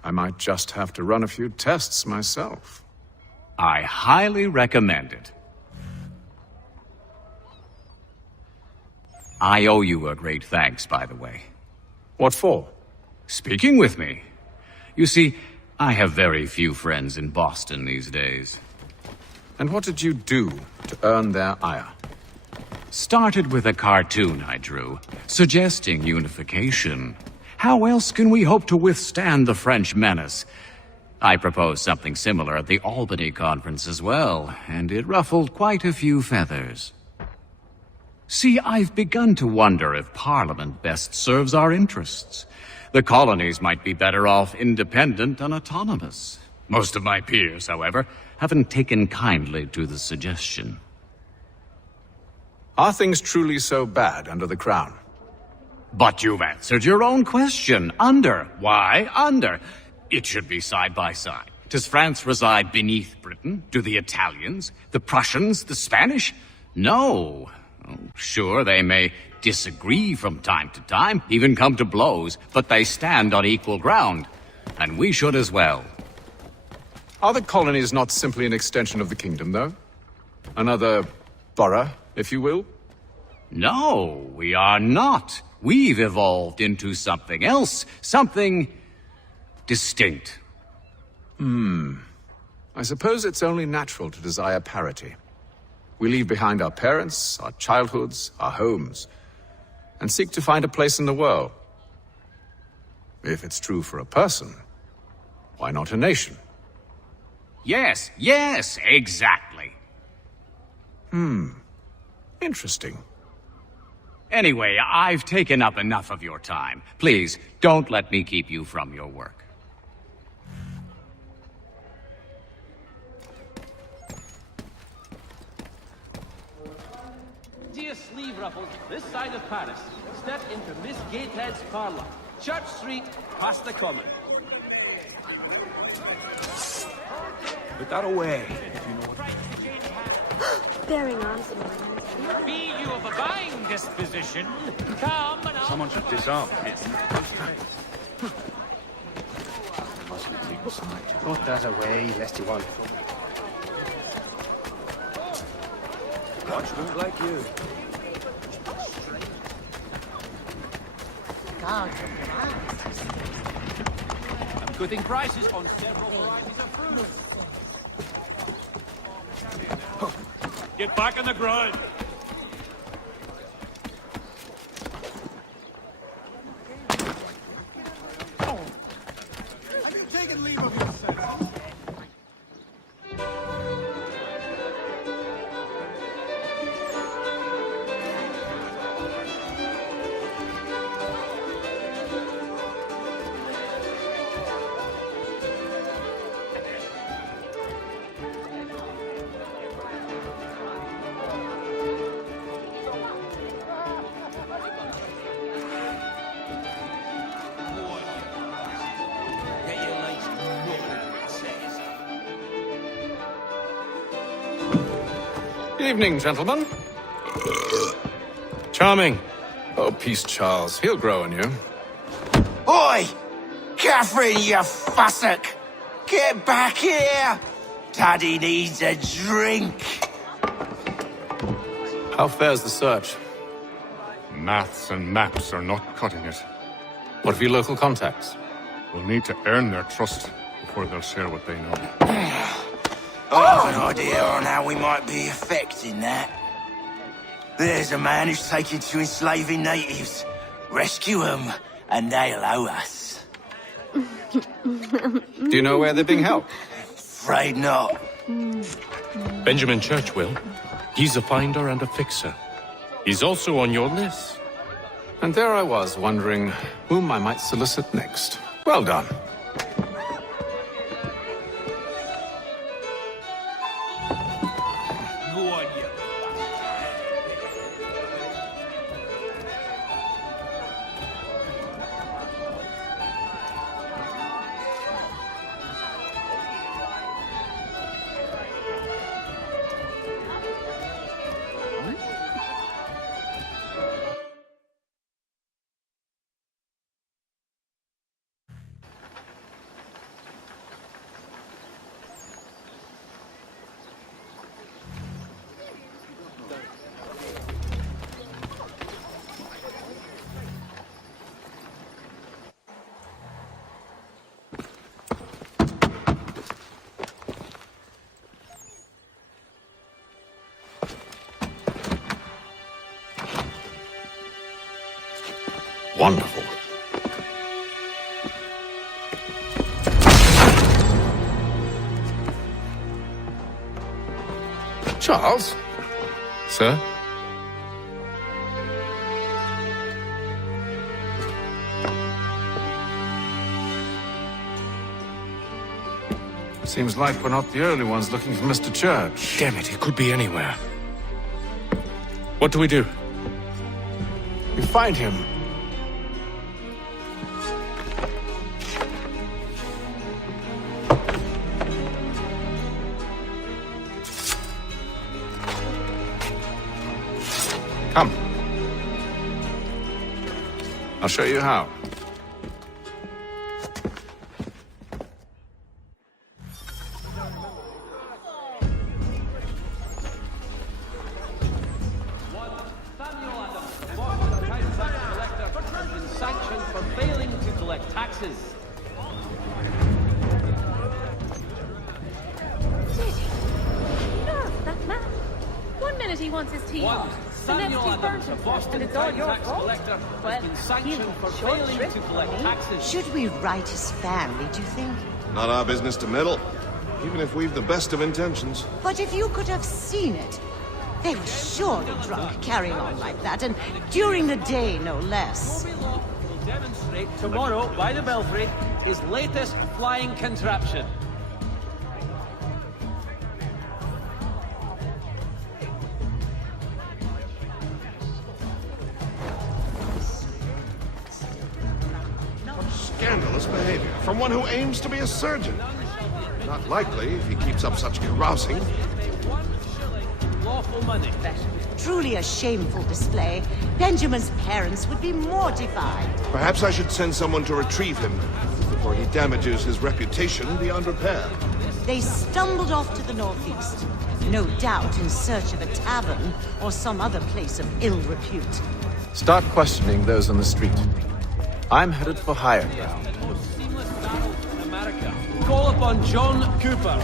I might just have to run a few tests myself. I highly recommend it. I owe you a great thanks, by the way. What for? Speaking with me. You see, I have very few friends in Boston these days. And what did you do to earn their ire? Started with a cartoon I drew, suggesting unification. How else can we hope to withstand the French menace? I proposed something similar at the Albany conference as well, and it ruffled quite a few feathers. See, I've begun to wonder if Parliament best serves our interests. The colonies might be better off independent and autonomous. Most of my peers, however, haven't taken kindly to the suggestion. Are things truly so bad under the Crown? But you've answered your own question. Under. Why under? It should be side by side. Does France reside beneath Britain? Do the Italians, the Prussians, the Spanish? No. Oh, sure, they may disagree from time to time, even come to blows, but they stand on equal ground. And we should as well. Are the colonies not simply an extension of the kingdom, though? Another borough, if you will? No, we are not. We've evolved into something else, something distinct. I suppose it's only natural to desire parity. We leave behind our parents, our childhoods, our homes, and seek to find a place in the world. If it's true for a person, why not a nation? Yes, exactly. Interesting. Anyway, I've taken up enough of your time. Please, don't let me keep you from your work. Dear sleeve ruffles, this side of Paris. Step into Miss Gatehead's parlour. Church Street, past the Common. Put that away. Bearing arms. Be you of a buying disposition, come and I'll... Someone should disarm this. Put that away, lest you want. Watch look like you. Guards I'm cutting prices on several varieties of fruit. Get back on the ground. Are you taking leave of your senses? Good evening, gentlemen. Charming. Oh, peace, Charles. He'll grow on you. Oi! Catherine, you fussock! Get back here! Daddy needs a drink! How fares the search? Maths and maps are not cutting it. What of your local contacts? We'll need to earn their trust before they'll share what they know. I have an idea on how we might be affecting that. There's a man who's taken to enslaving natives. Rescue them, and they'll owe us. Do you know where they're being held? Afraid not. Benjamin Churchwill. He's a finder and a fixer. He's also on your list. And there I was, wondering whom I might solicit next. Well done. Wonderful. Charles? Sir? Seems like we're not the only ones looking for Mr. Church. Damn it, he could be anywhere. What do we do? We find him. Come. I'll show you how. Sanctioned for failing to collect taxes. Nerve, that man. 1 minute he wants his tea hot, the next he's burnt himself, and it's all your fault. Well, Sanctioned for failing to collect taxes. Should we write his family, do you think? Not our business to meddle, even if we've the best of intentions. But if you could have seen it. They were surely drunk, carrying on like that, and during the day, no less. will demonstrate tomorrow by the Belfry his latest flying contraption. Scandalous behavior from one who aims to be a surgeon. Not likely if he keeps up such carousing. Lawful money. Truly a shameful display. Benjamin's parents would be mortified. Perhaps I should send someone to retrieve him before he damages his reputation beyond repair. They stumbled off to the northeast, no doubt in search of a tavern or some other place of ill repute. Start questioning those on the street. I'm headed for higher ground. Most seamless battle in America. Call upon John Cooper.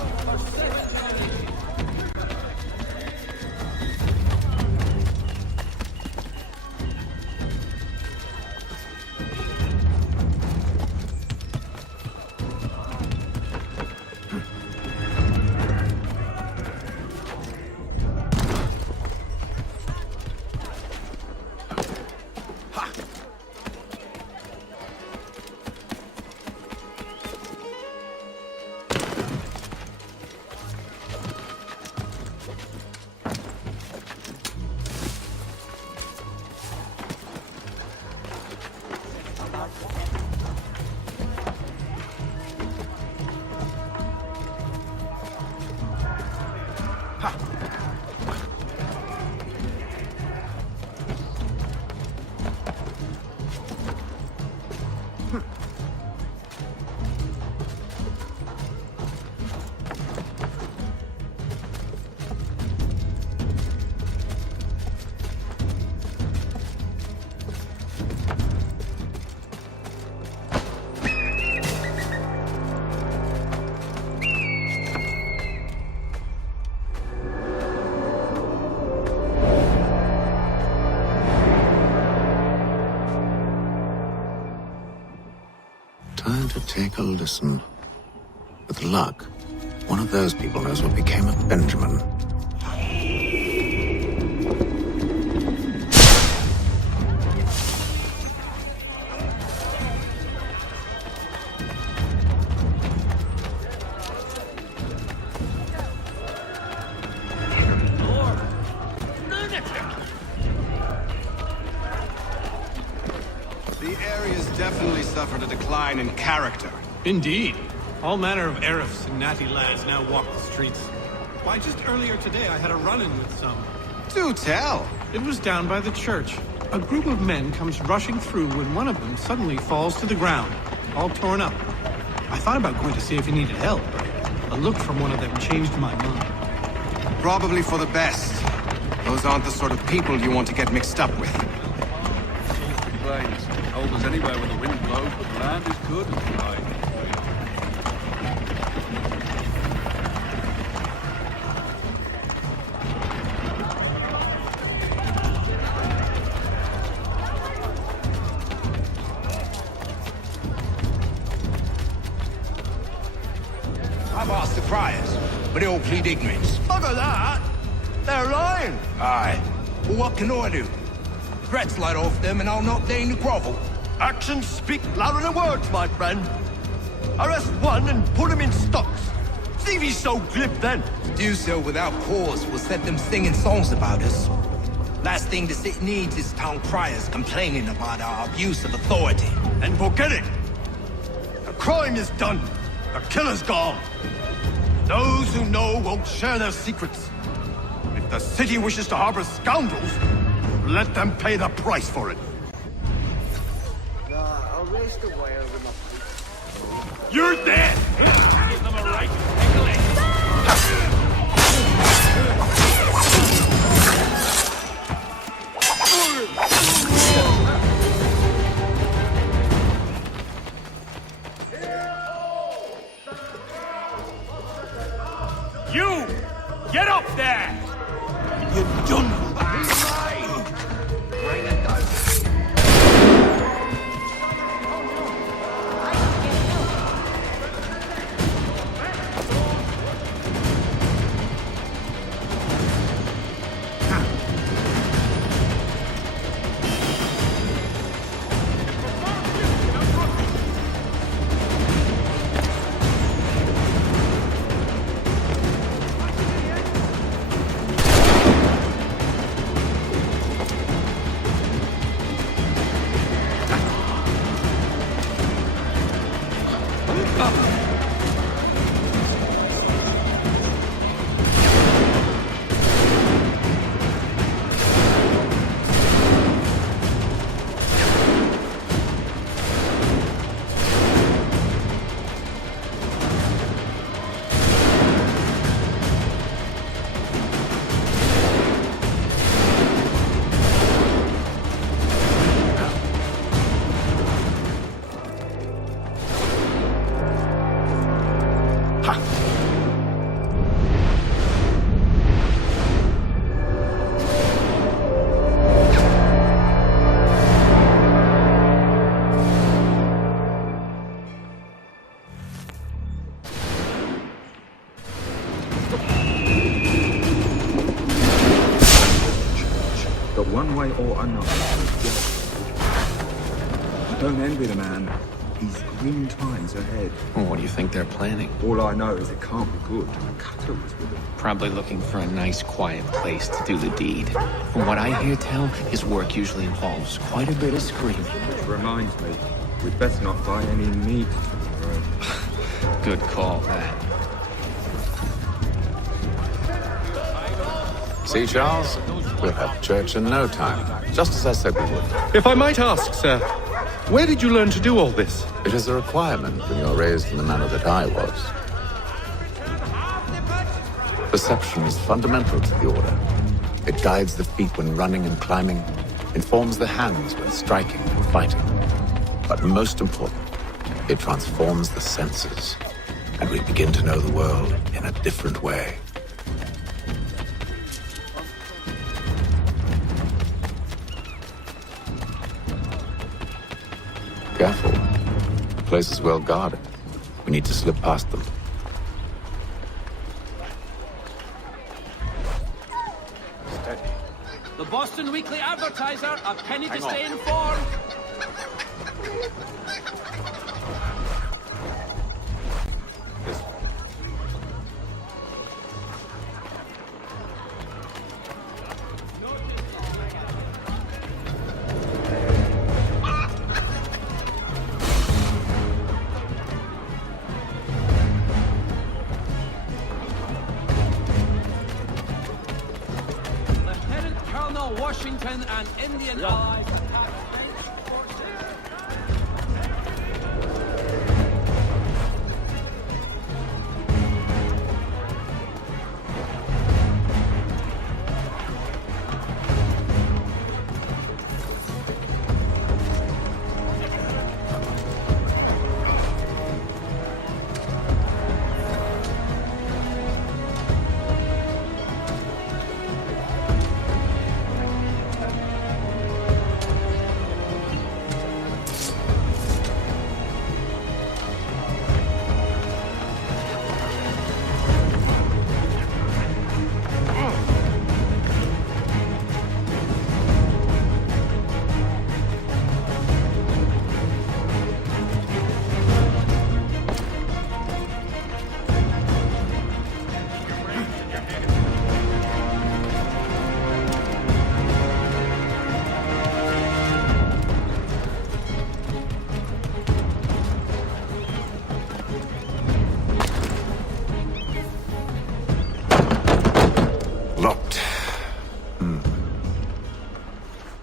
Time to take a listen. With luck, one of those people knows what became of Benjamin. The area's definitely suffered a decline in character. Indeed. All manner of Arifs and natty lads now walk the streets. Why, just earlier today I had a run-in with some. Do tell. It was down by the church. A group of men comes rushing through when one of them suddenly falls to the ground, all torn up. I thought about going to see if he needed help, but a look from one of them changed my mind. Probably for the best. Those aren't the sort of people you want to get mixed up with. Plains. Cold as anywhere when the wind blows, but the land is good and dry. I've asked the friars, but they all plead ignorance. Bugger that! They're lying! Aye. Well, what can I do? Threats light off them and I'll not deign to grovel. Actions speak louder than words, my friend. Arrest one and put him in stocks. See if he's so glib then. To do so without cause will set them singing songs about us. Last thing the city needs is town criers complaining about our abuse of authority. And forget it. The crime is done. The killer's gone. Those who know won't share their secrets. If the city wishes to harbor scoundrels, let them pay the price for it. I'll raise the wire with my feet. You're dead! Give them a right tickling. You! Get up there! You're done! Bring it down. But one way or another, don't envy the man. He's grim times ahead. Well, what do you think they're planning? All I know is it can't be good. Cutter was with him. Probably looking for a nice, quiet place to do the deed. From what I hear tell, his work usually involves quite a bit of screaming. Which reminds me, we'd best not buy any meat tomorrow. Good call, that. See, Charles? We'll have church in no time, just as I said we would. If I might ask, sir, where did you learn to do all this? It is a requirement when you're raised in the manner that I was. Perception is fundamental to the Order. It guides the feet when running and climbing, informs the hands when striking and fighting. But most important, it transforms the senses, and we begin to know the world in a different way. Careful. The place is well guarded. We need to slip past them. The Boston Weekly Advertiser, a penny to stay informed. Washington and Indian allies.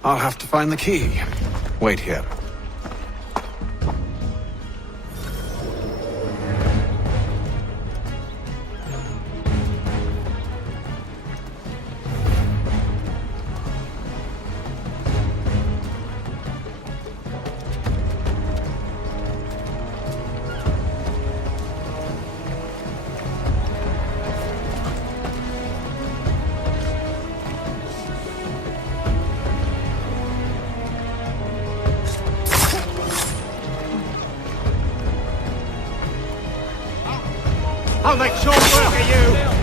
I'll have to find the key. Wait here. I'll make short work of you!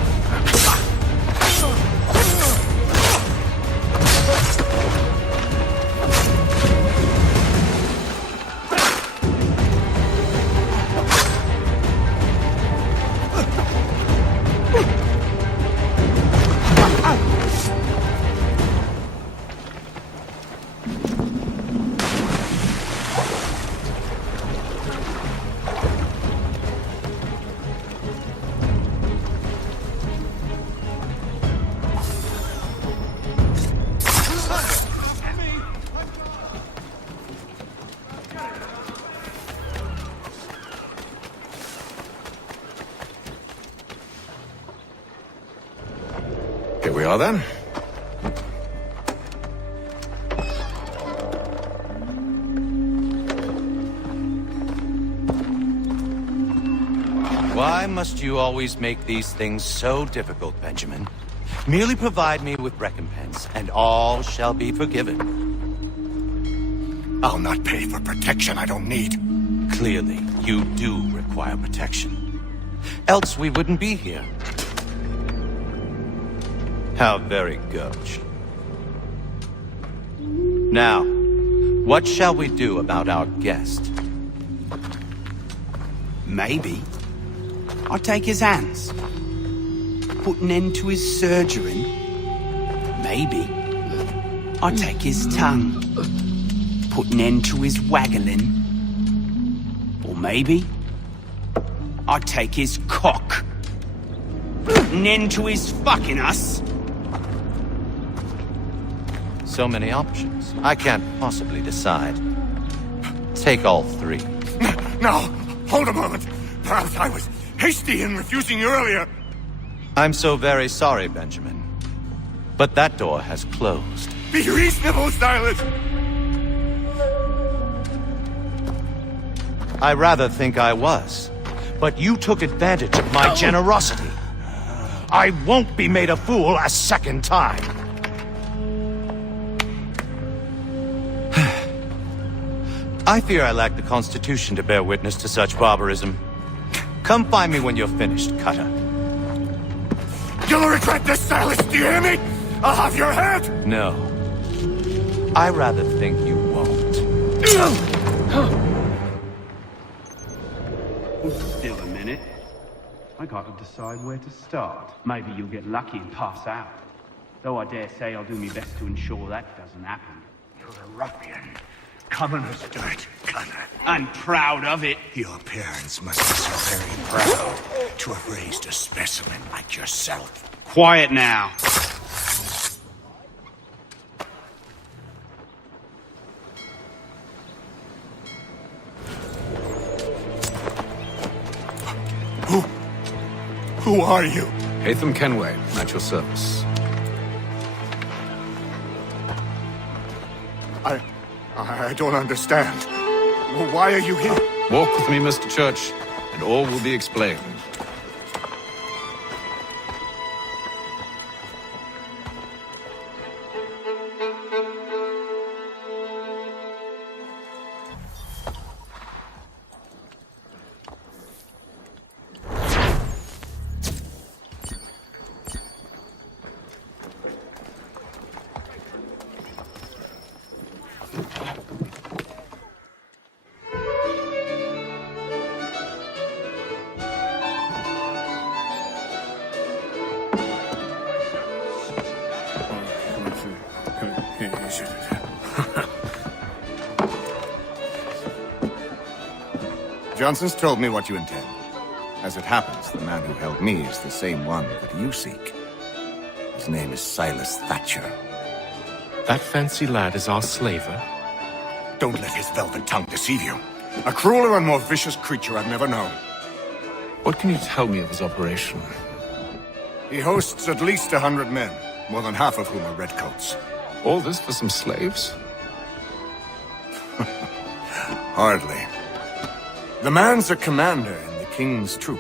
Here we are then. Why must you always make these things so difficult, Benjamin? Merely provide me with recompense, and all shall be forgiven. I'll not pay for protection I don't need. Clearly, you do require protection. Else we wouldn't be here. How very gauche. Now, what shall we do about our guest? Maybe I'll take his hands. Put an end to his surgery. Maybe I'll take his tongue. Put an end to his waggling. Or maybe I'll take his cock. Put an end to his fucking us. So many options. I can't possibly decide. Take all three. No, hold a moment. Perhaps I was hasty in refusing you earlier. I'm so very sorry, Benjamin. But that door has closed. Be reasonable, Silas! I rather think I was. But you took advantage of my generosity. I won't be made a fool a second time. I fear I lack the constitution to bear witness to such barbarism. Come find me when you're finished, Cutter. You'll regret this, Silas, do you hear me? I'll have your head! No. I rather think you won't. Still a minute. I gotta decide where to start. Maybe you'll get lucky and pass out. Though I dare say I'll do my best to ensure that doesn't happen. You're a ruffian. Common as dirt, Cutter. I'm proud of it. Your parents must be so very proud to have raised a specimen like yourself. Quiet now. Who are you? Hatham Kenway, at your service. I don't understand. Why are you here? Walk with me, Mr. Church, and all will be explained. Johnson's told me what you intend. As it happens, the man who held me is the same one that you seek. His name is Silas Thatcher. That fancy lad is our slaver? Don't let his velvet tongue deceive you. A crueler and more vicious creature I've never known. What can you tell me of his operation? He hosts at least 100 men, more than half of whom are redcoats. All this for some slaves? Hardly. The man's a commander in the King's troop,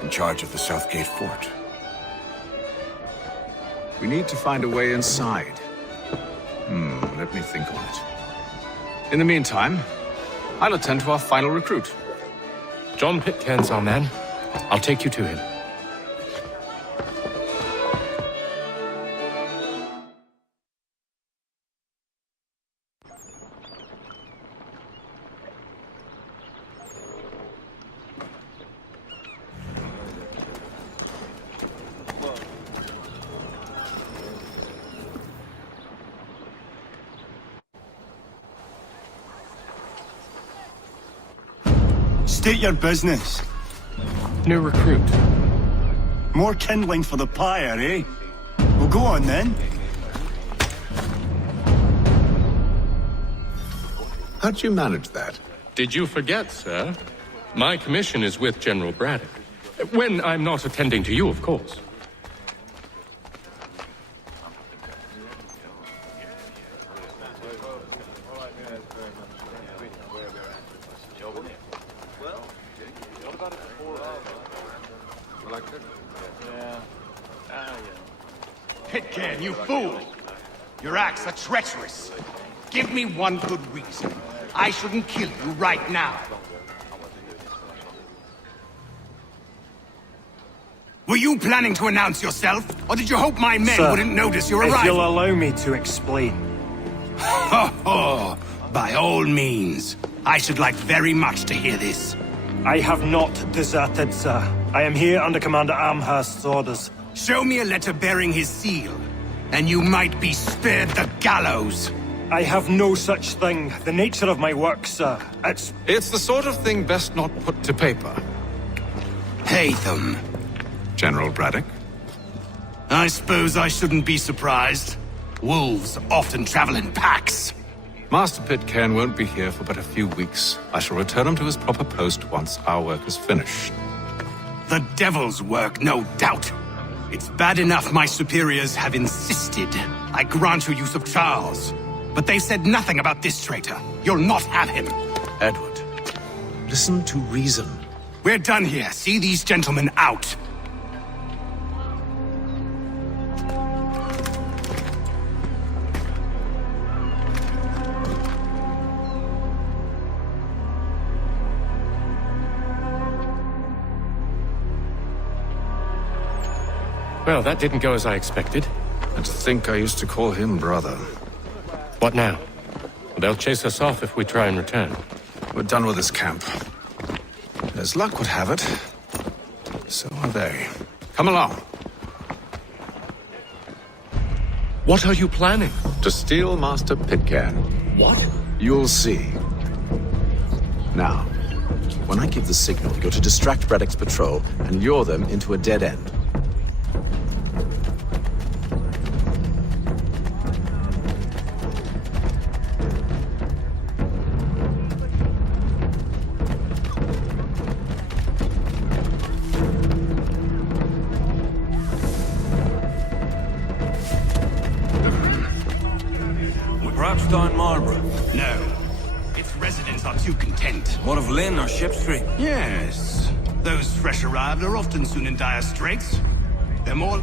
in charge of the Southgate Fort. We need to find a way inside. Let me think on it. In the meantime, I'll attend to our final recruit. John Pitcairn's our man. I'll take you to him. State your business. New recruit. More kindling for the pyre, eh? Well, go on then. How'd you manage that? Did you forget, sir? My commission is with General Braddock. When I'm not attending to you, of course. about it before. You like it? Yeah. Yeah. Pitcairn, you fool! Your acts are treacherous. Give me one good reason. I shouldn't kill you right now. Were you planning to announce yourself, or did you hope my men wouldn't notice your arrival? If you'll allow me to explain. Ho ho! By all means. I should like very much to hear this. I have not deserted, sir. I am here under Commander Amherst's orders. Show me a letter bearing his seal, and you might be spared the gallows. I have no such thing. The nature of my work, sir. It's the sort of thing best not put to paper. Hatham. General Braddock? I suppose I shouldn't be surprised. Wolves often travel in packs. Master Pitcairn won't be here for but a few weeks. I shall return him to his proper post once our work is finished. The devil's work, no doubt. It's bad enough my superiors have insisted I grant you use of Charles. But they said nothing about this traitor. You'll not have him. Edward, listen to reason. We're done here. See these gentlemen out. Well, that didn't go as I expected. And to think I used to call him brother. What now? They'll chase us off if we try and return. We're done with this camp. As luck would have it, so are they. Come along. What are you planning? To steal Master Pitcairn. What? You'll see. Now, when I give the signal, you're to distract Braddock's patrol and lure them into a dead end. Perhaps down Marlborough? No. Its residents are too content. What of Lynn or Ship Street? Yes. Those fresh arrived are often soon in dire straits. They're more...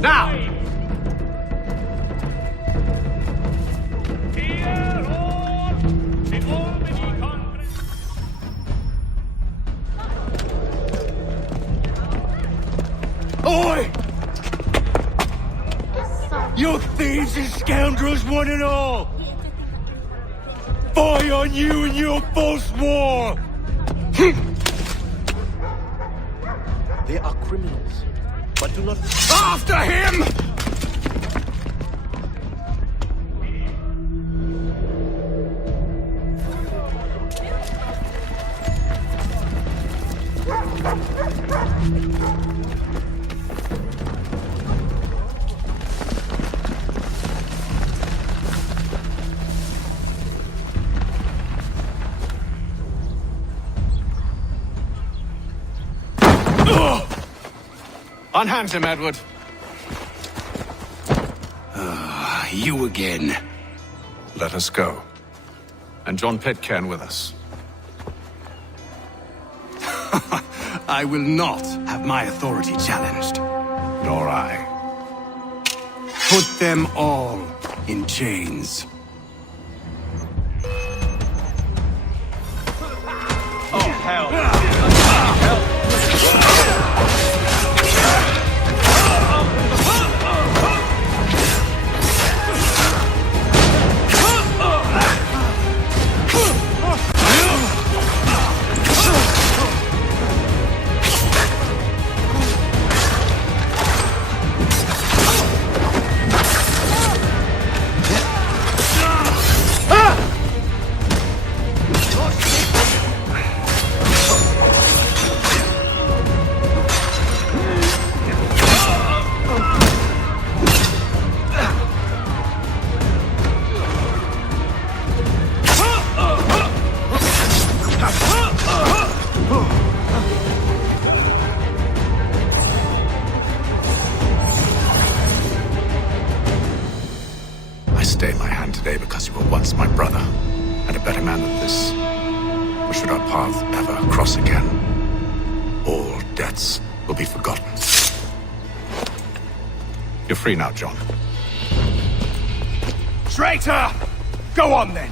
Now! Oi! You thieves and scoundrels, one and all! Fie on you and your false war! They are criminals, but do not... After him! Unhand him, Edward. You again. Let us go. And John Pitcairn with us. I will not have my authority challenged. Nor I. Put them all in chains. Oh, hell. today because you were once my brother, and a better man than this. Or should our paths ever cross again, all debts will be forgotten. You're free now, John. Traitor! Go on then!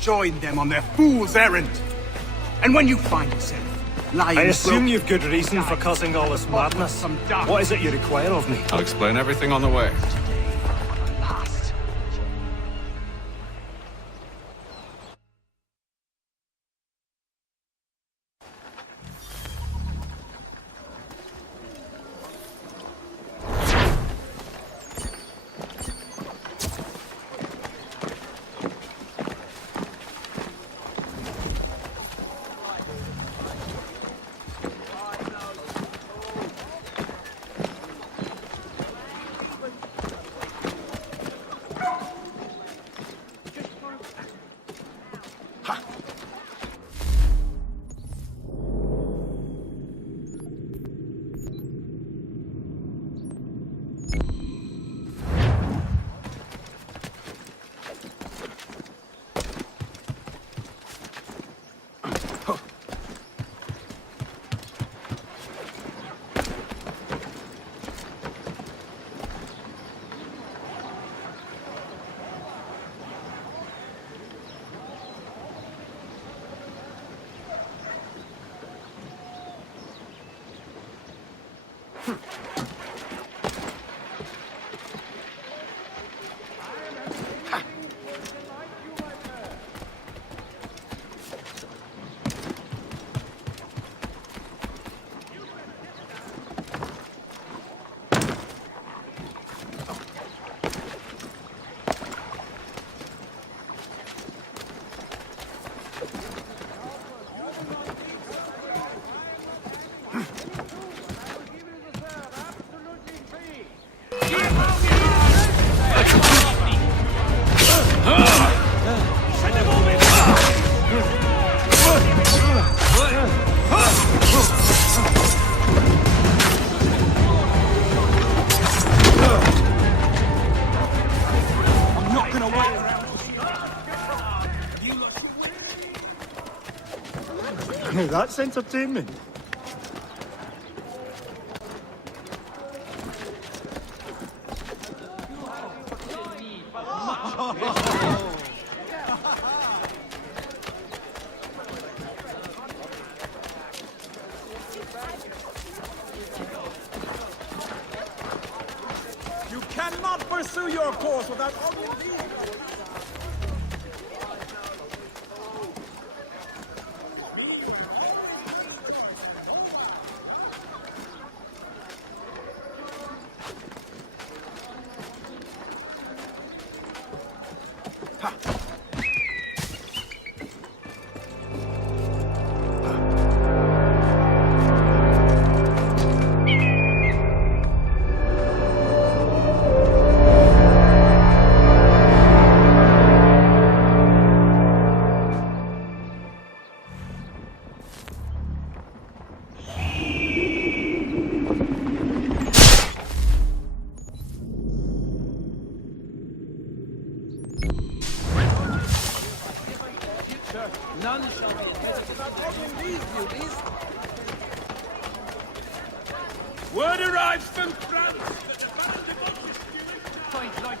Join them on their fool's errand. And when you find yourself lying... I assume you've good reason for causing all this madness. What is it you require of me? I'll explain everything on the way. That's entertainment. You cannot pursue your course without owning these. None shall be admitted without opening these beauties. Word arrives from France that the Baron de Montesquieu finds like...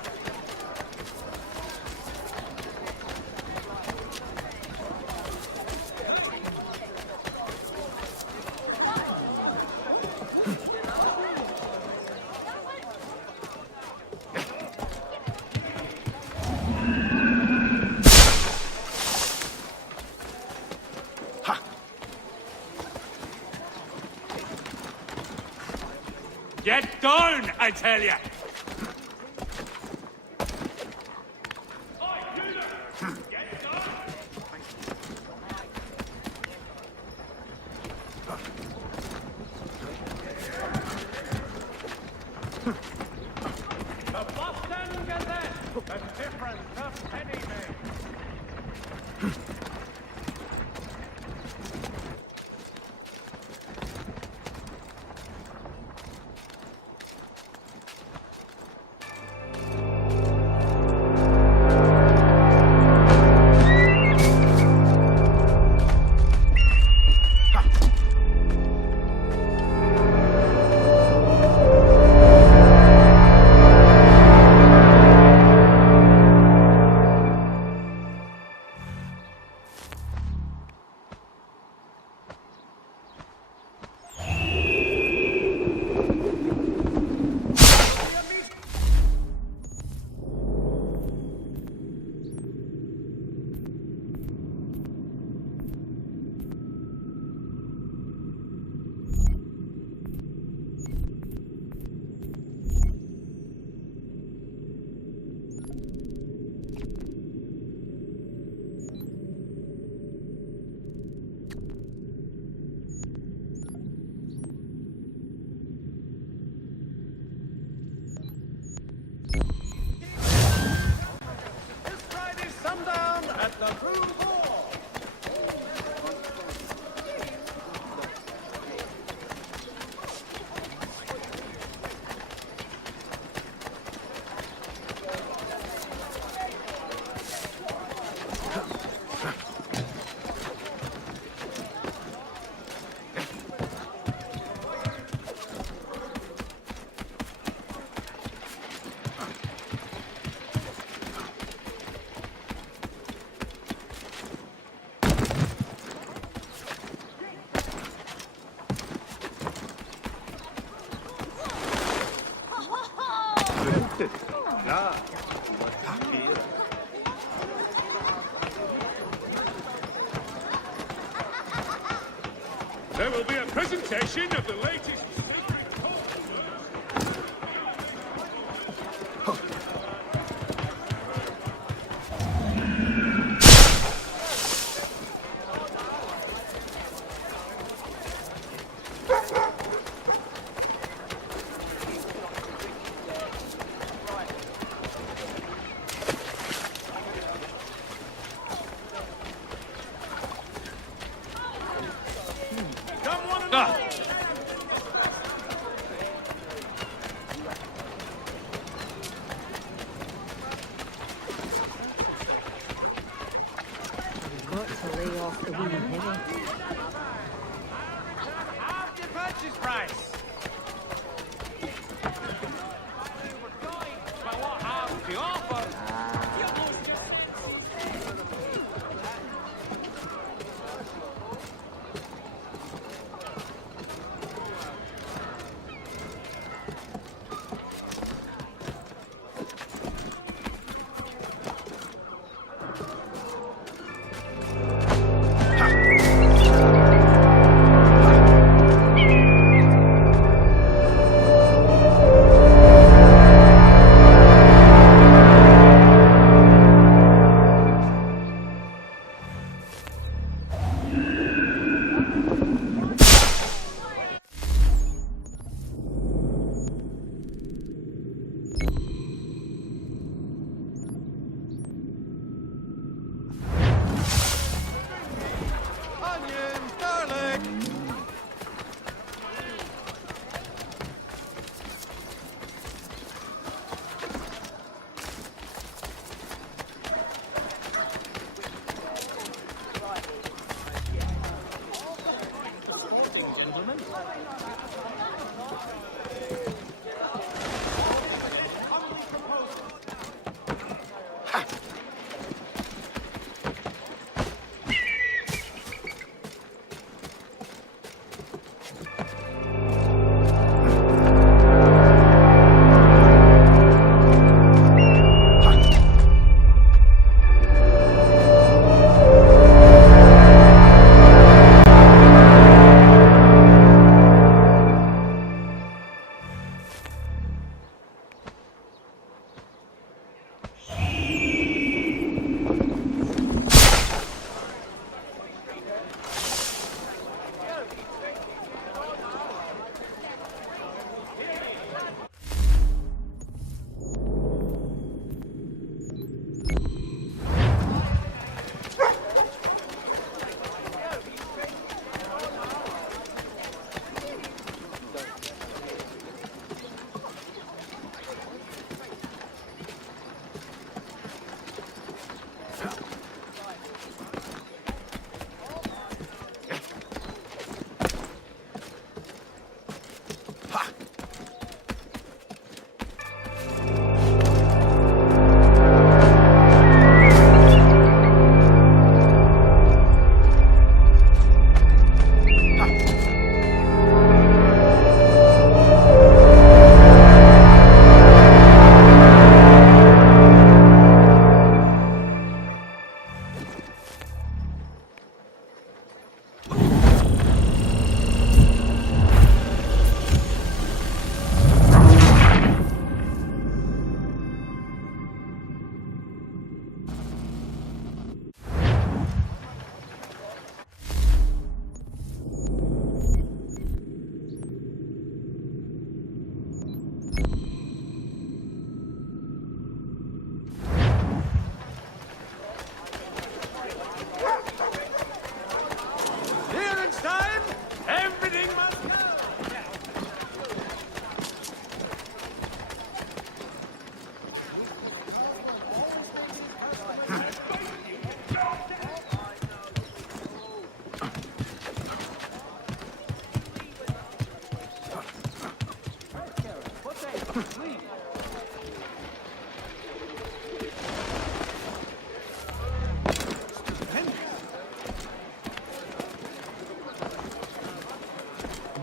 Get down, I tell ya! The Boston Gazette, the difference of penny men. There will be a presentation of the latest sacred Got to lay off the wee heavy. Half your purchase price. But what half the offer? Onions, garlic!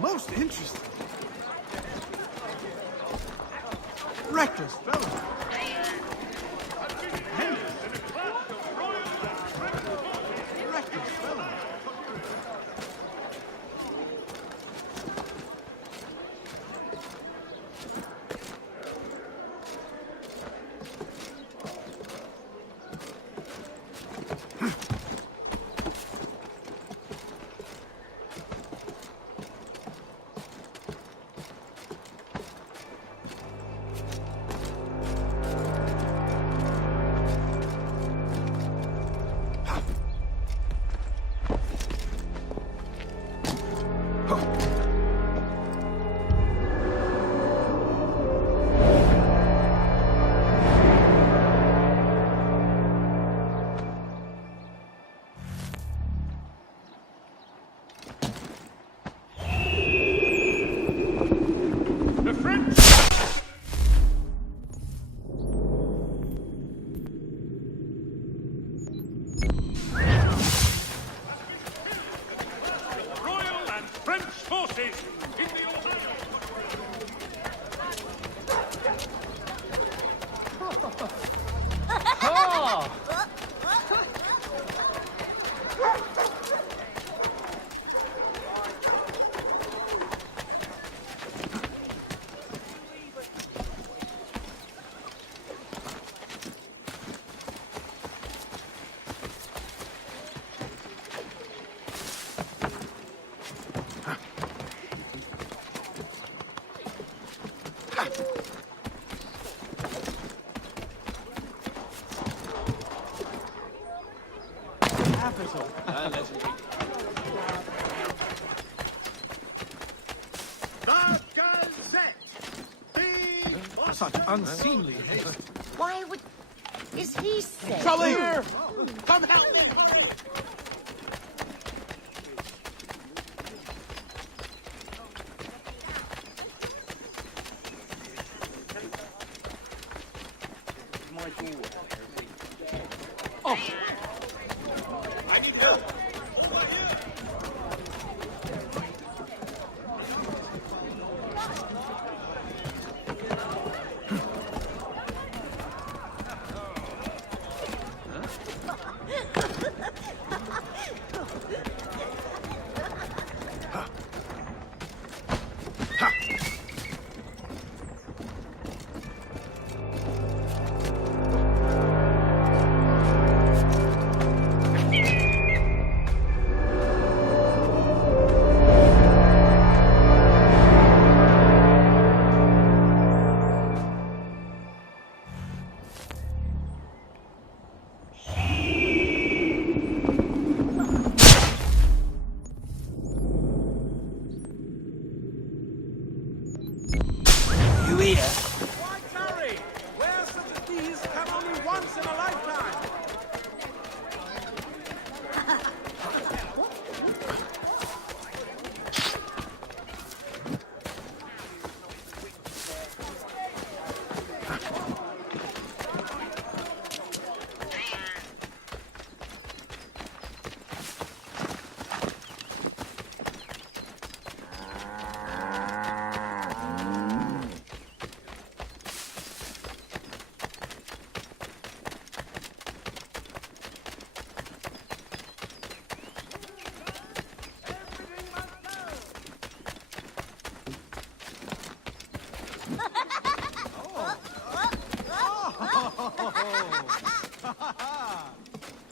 Most interesting. Reckless fellow. Reckless fellow. Such unseemly haste. Why would... Is he safe? Trouble here! Come help me! Oh! I need help!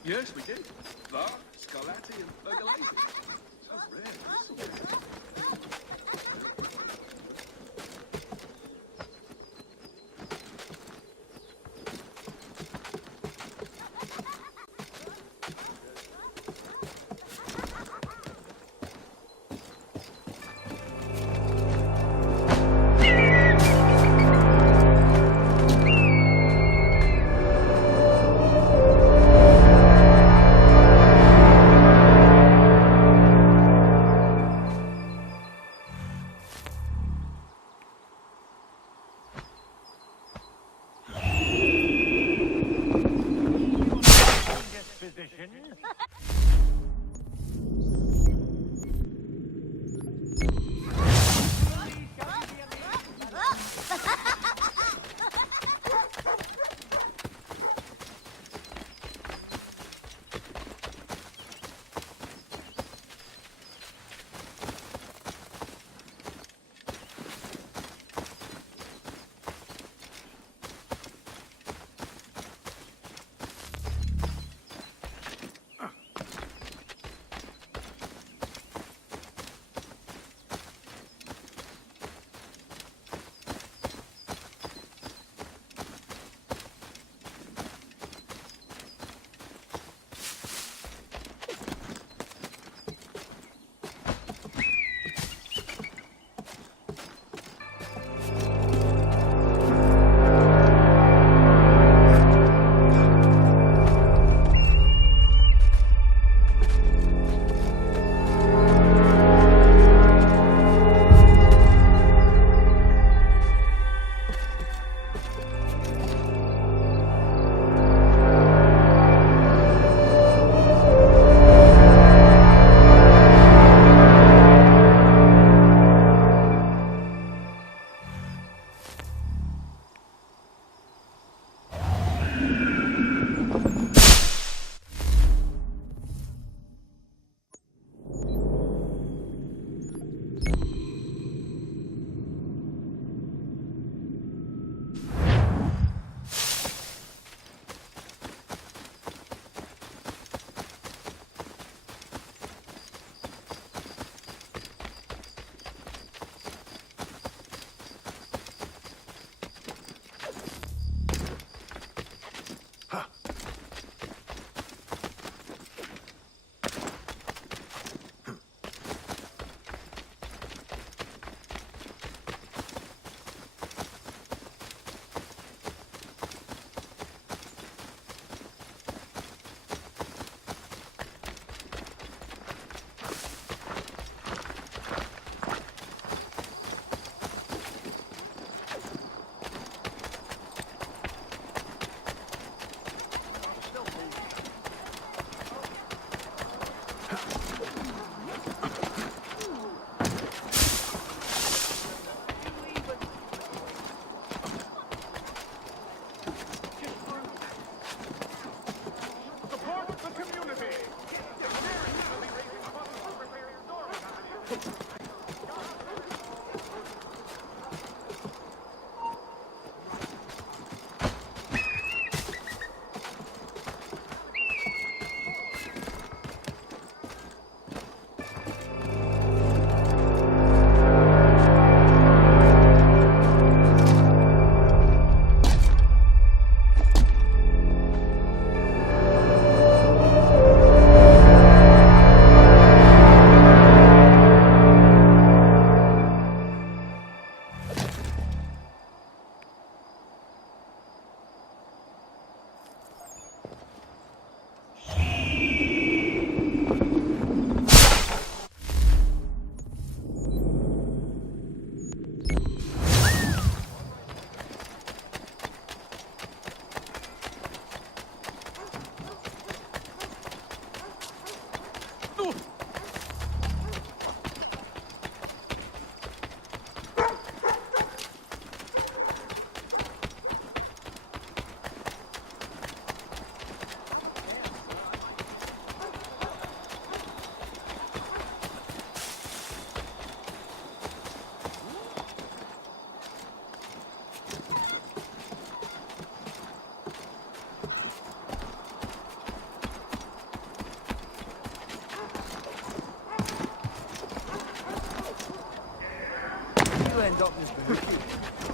Yes, we did. Lark, Scarlatti, and Burgolese. So rare.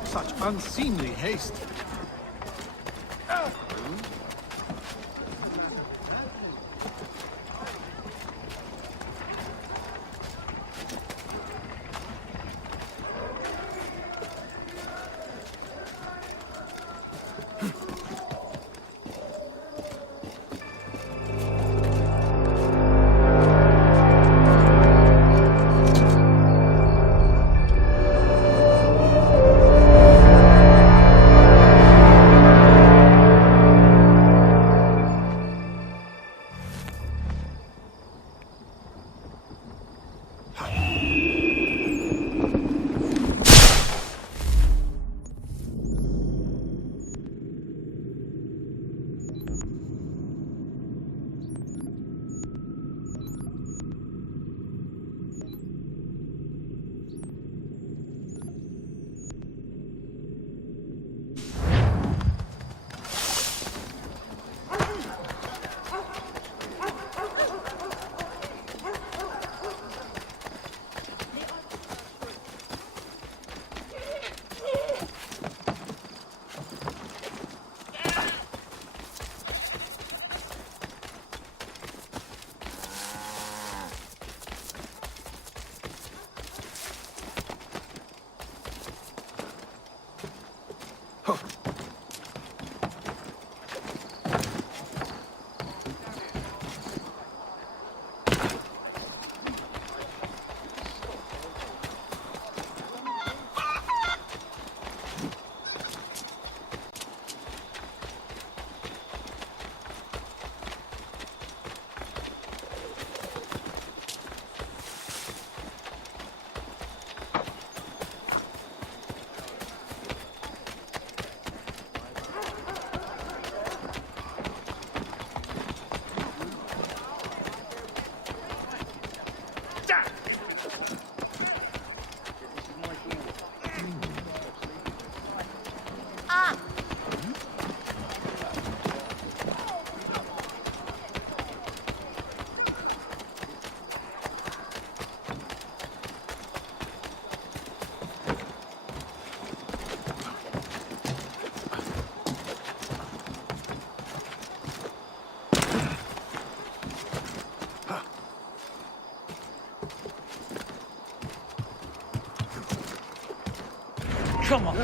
Such unseemly haste. Come on.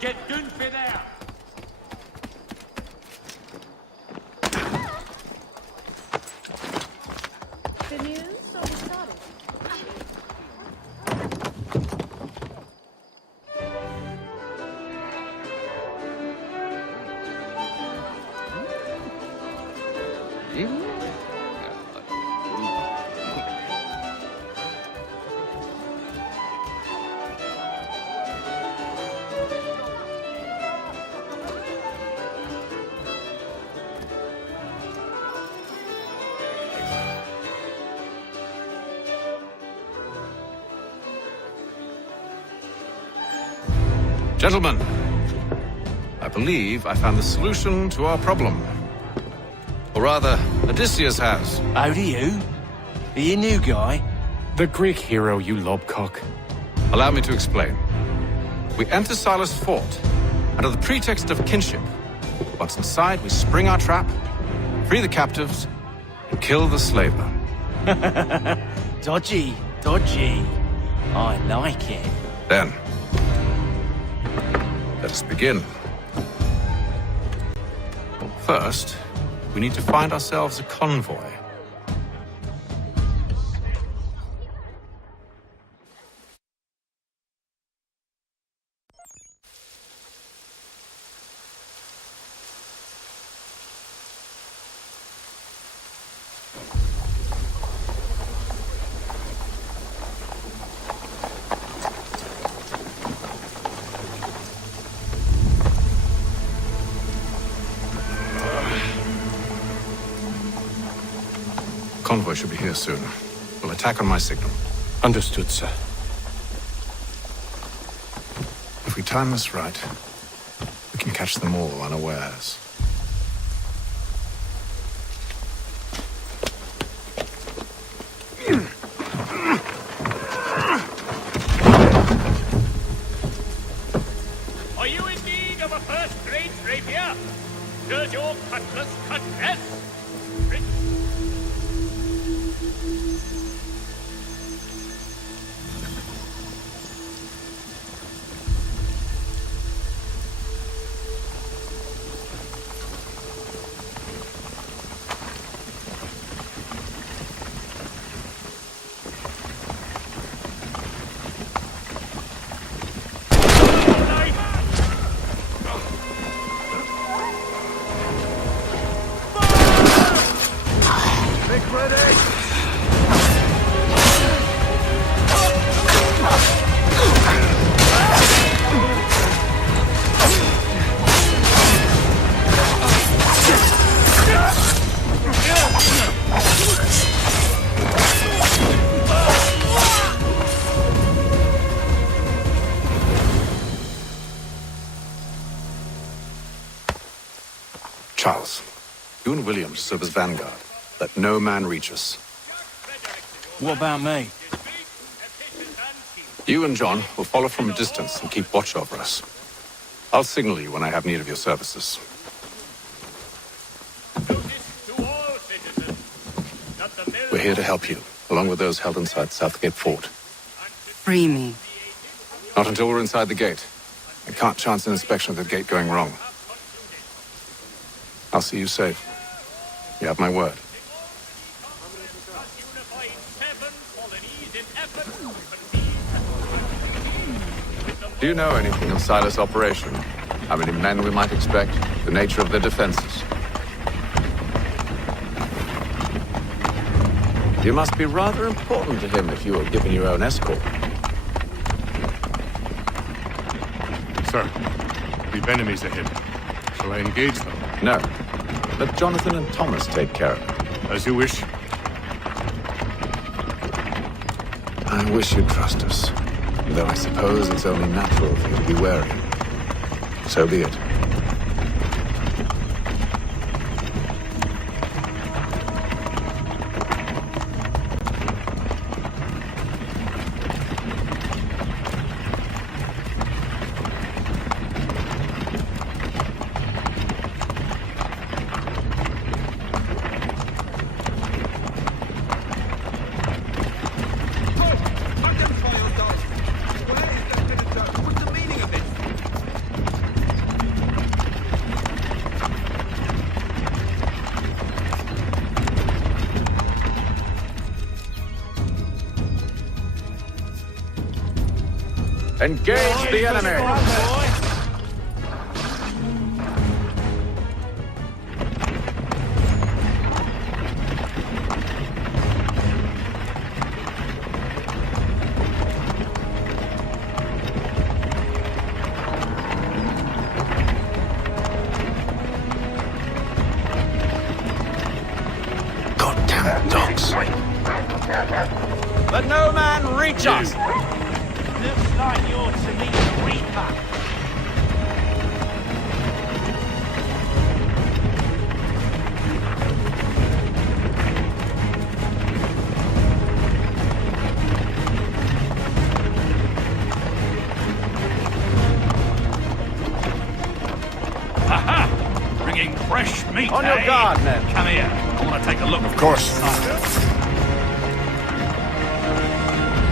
Get Dunfin out! The news or the started? Gentlemen, I believe I found the solution to our problem. Or rather, Odysseus has. Oh, do you? Are you a new guy? The Greek hero, you lobcock. Allow me to explain. We enter Silas' fort under the pretext of kinship. Once inside, we spring our trap, free the captives, and kill the slaver. Dodgy, dodgy. I like it. Then, let us begin. First, we need to find ourselves a convoy. Convoy should be here soon. We'll attack on my signal. Understood, sir. If we time this right, we can catch them all unawares. Are you in need of a first-rate rapier? Does your cutlass cut less? Charles, you and Williams serve as vanguard. Let no man reach us. What about me? You and John will follow from a distance and keep watch over us. I'll signal you when I have need of your services. We're here to help you, along with those held inside Southgate Fort. Free me. Not until we're inside the gate. I can't chance an inspection of the gate going wrong. I'll see you safe. You have my word. Do you know anything of Silas' operation? How many men we might expect? The nature of their defenses? You must be rather important to him if you were given your own escort. Sir, we've enemies ahead. Shall I engage them? No. Let Jonathan and Thomas take care of it. As you wish. I wish you'd trust us. Though I suppose it's only natural for you to be wary. So be it. Engage the enemy! Goddamn dogs. Let no man reach us! Looks like you're to meet the Reaper. Aha! Bringing fresh meat, On your guard, men. Come here. I want to take a look. Of course.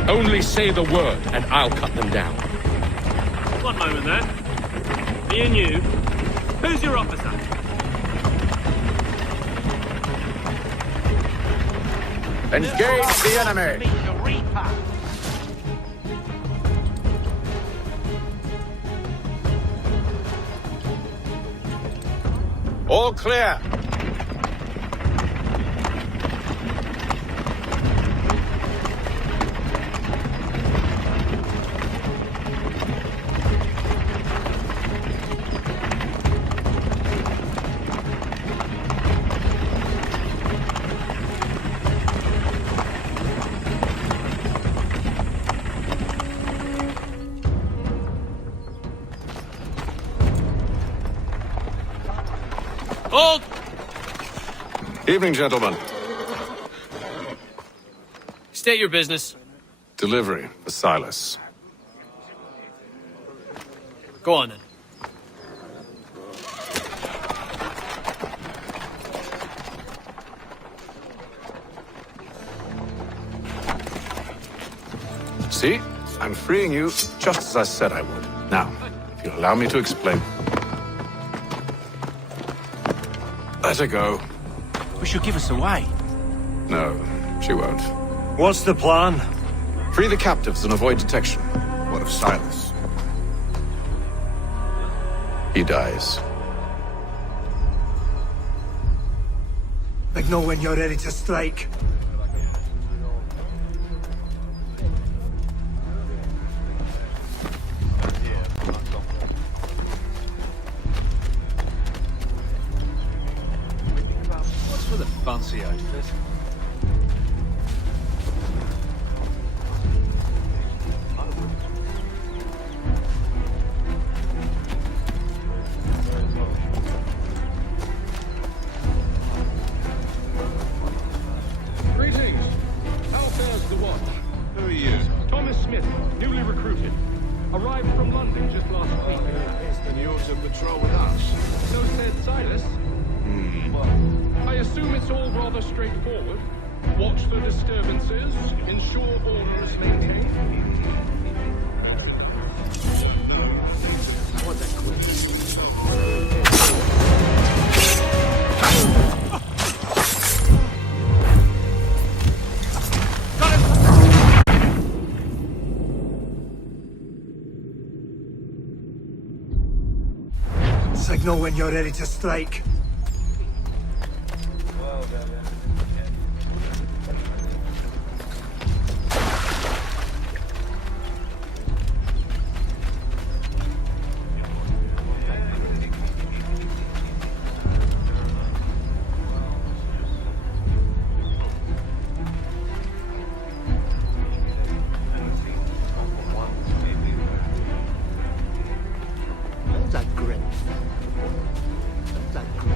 Only say the word, and I'll cut them down. One moment then. Me and you. Who's your officer? Engage the enemy! The Reaper. All clear! Hold! Evening, gentlemen. State your business. Delivery for Silas. Go on then. See? I'm freeing you just as I said I would. Now, if you'll allow me to explain. Let her go. But she'll give us away. No, she won't. What's the plan? Free the captives and avoid detection. What of Silas? He dies. Signal when you're ready to strike. What's with the fancy outfit? Greetings. How fares the watch? Who are you? Thomas Smith, newly recruited. Arrived from London just last week. Then you ought to patrol with us. So said Silas. I assume it's all rather straightforward. Watch for disturbances, ensure order is maintained. Signal when you're ready to strike. That grin. That grin.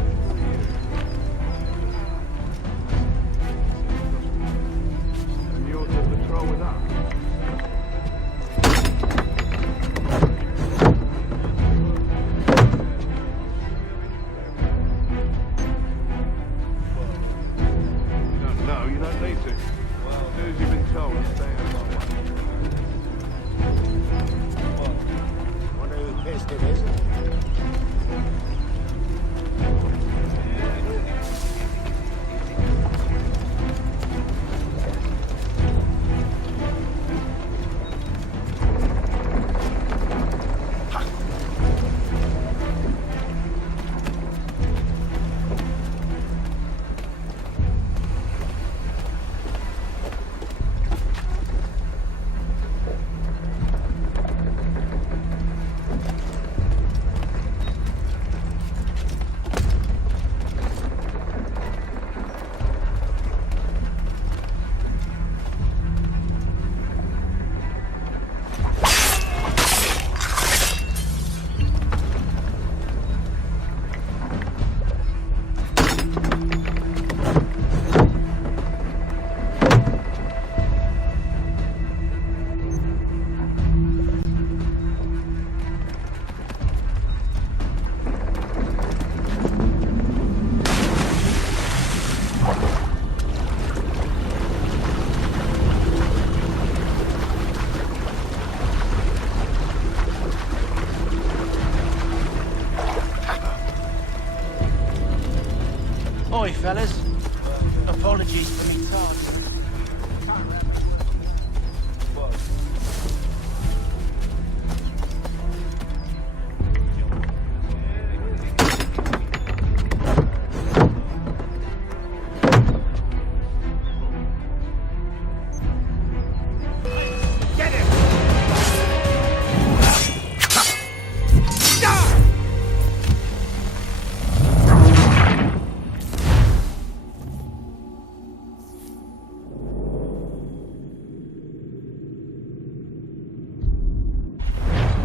Ahoy, fellas. Apologies for me time.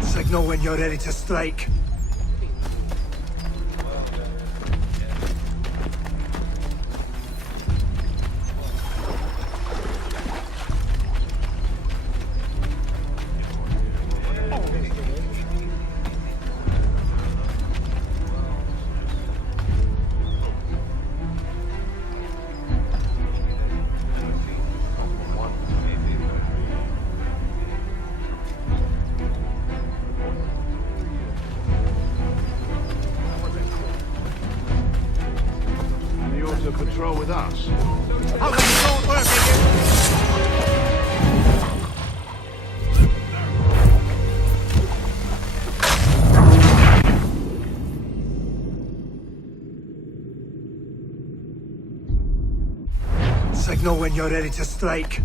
Signal when you're ready to strike. Patrol with us. How come you don't work again? Signal when you're ready to strike.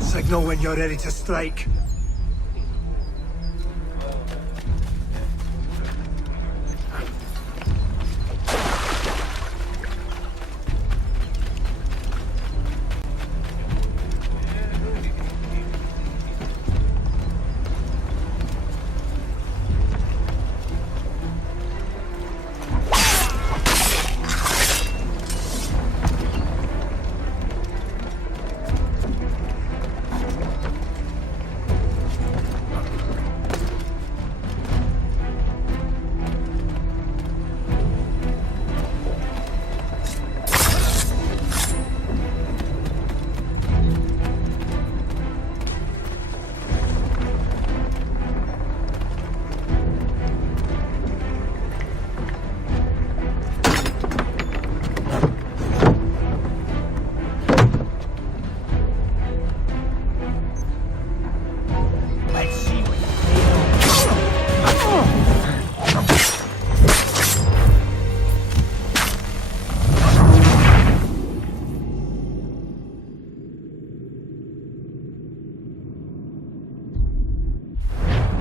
Signal when you're ready to strike.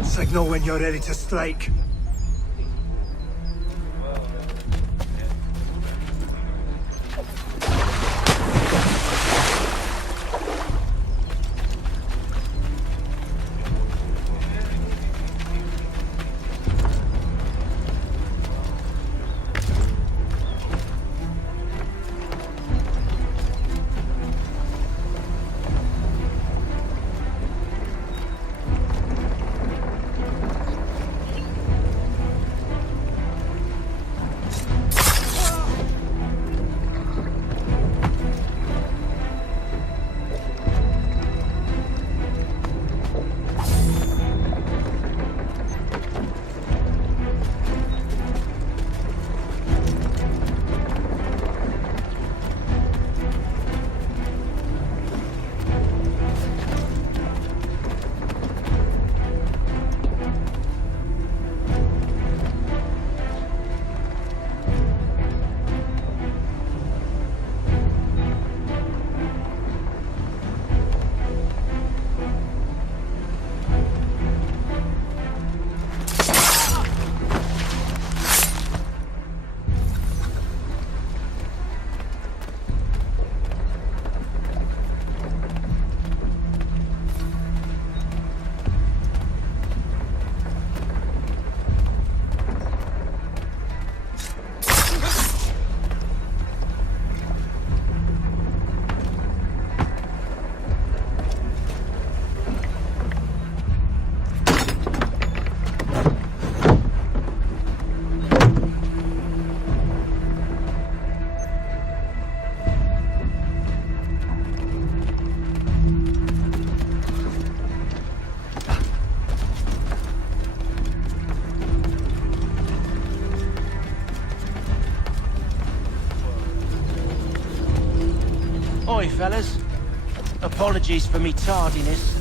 Signal when you're ready to strike. Sorry, fellas. Apologies for me tardiness.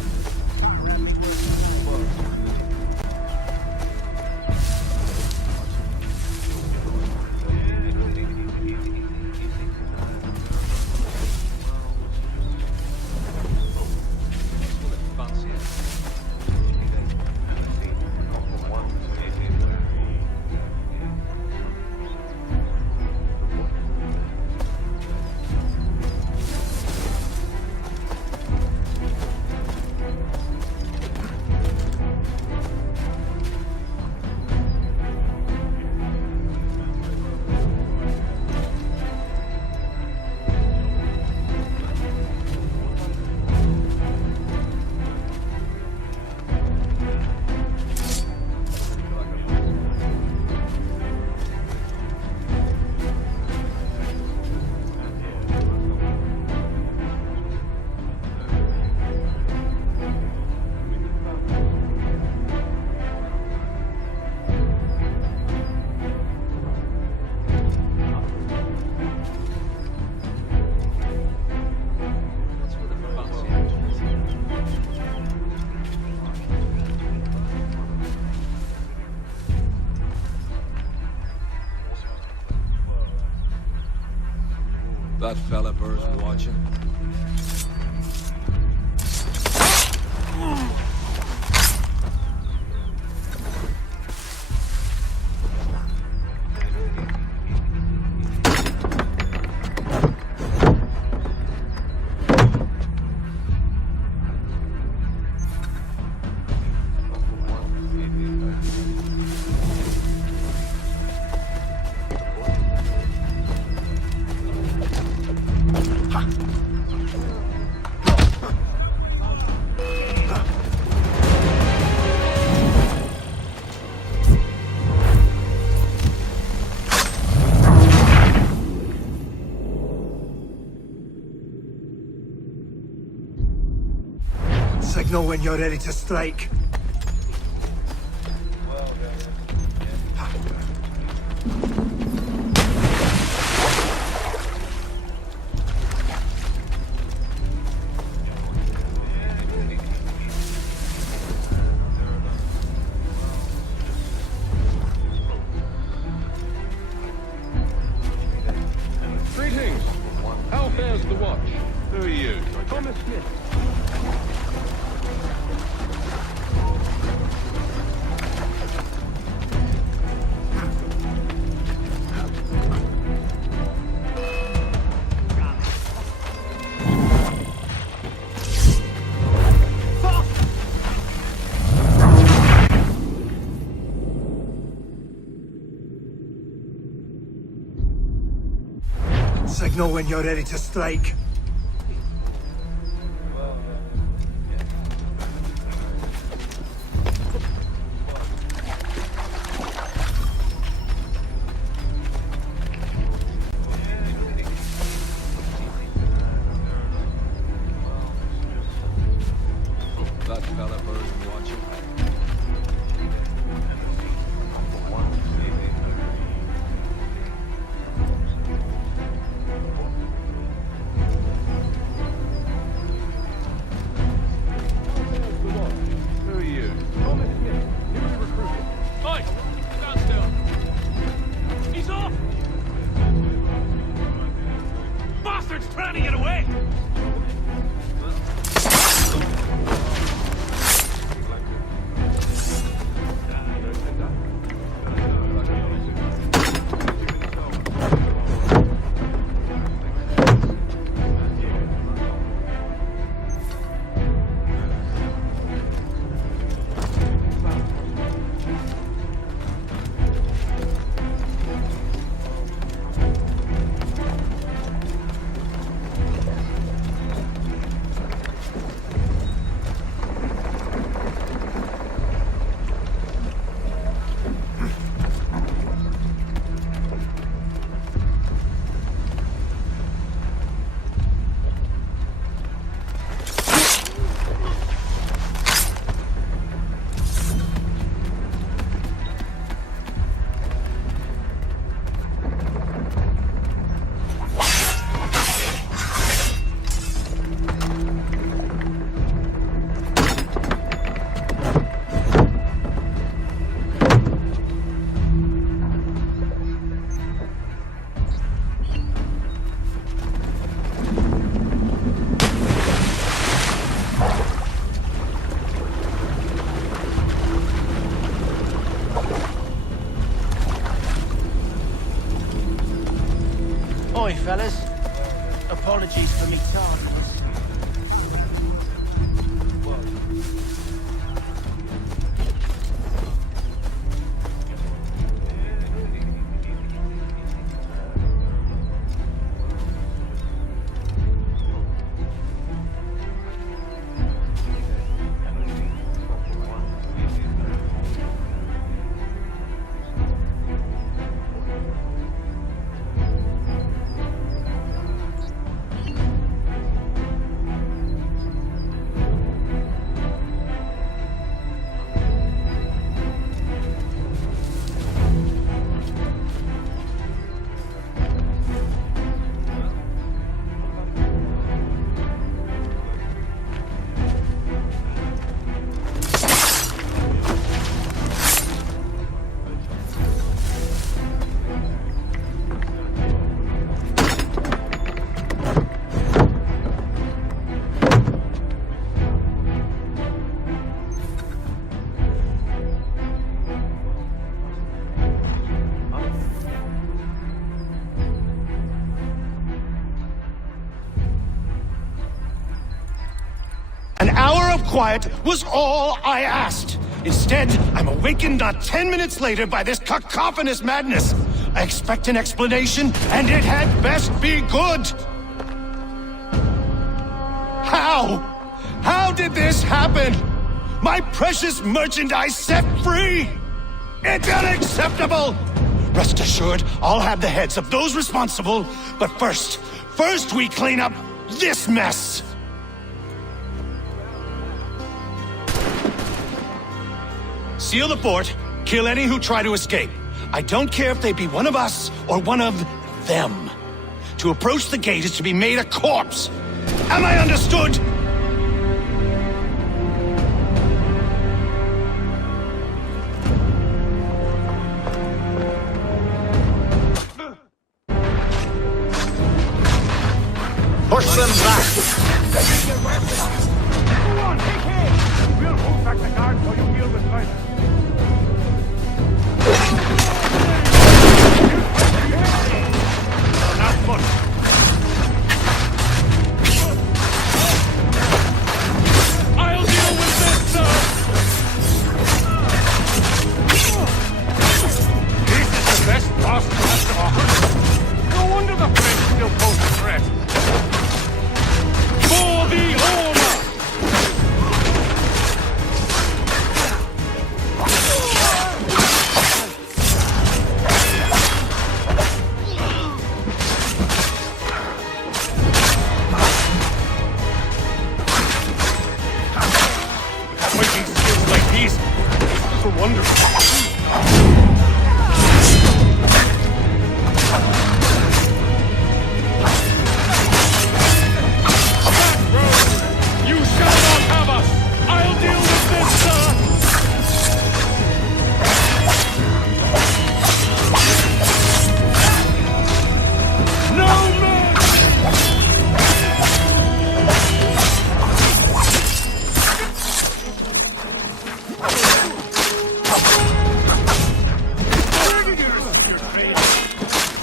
That fella Burr's watching. Signal when you're ready to strike. Greetings. How fares the watch? Who are you? Thomas Smith. Signal when you're ready to strike. That fella Burr's watching. Ahoy, fellas. Apologies for me tardiness. An hour of quiet was all I asked. Instead, I'm awakened not 10 minutes later by this cacophonous madness. I expect an explanation, and it had best be good. How? How did this happen? My precious merchandise set free! It's unacceptable! Rest assured, I'll have the heads of those responsible, but first we clean up this mess! Seal the fort, kill any who try to escape. I don't care if they be one of us or one of them. To approach the gate is to be made a corpse. Am I understood? Push them back! Go on, take aim! We'll hold back the guard while you deal with life. Not much. I'll deal with this, sir! This is the best Boston has to offer. No wonder the French still post a threat. For the order! Fighting skills like these, it's a wonder.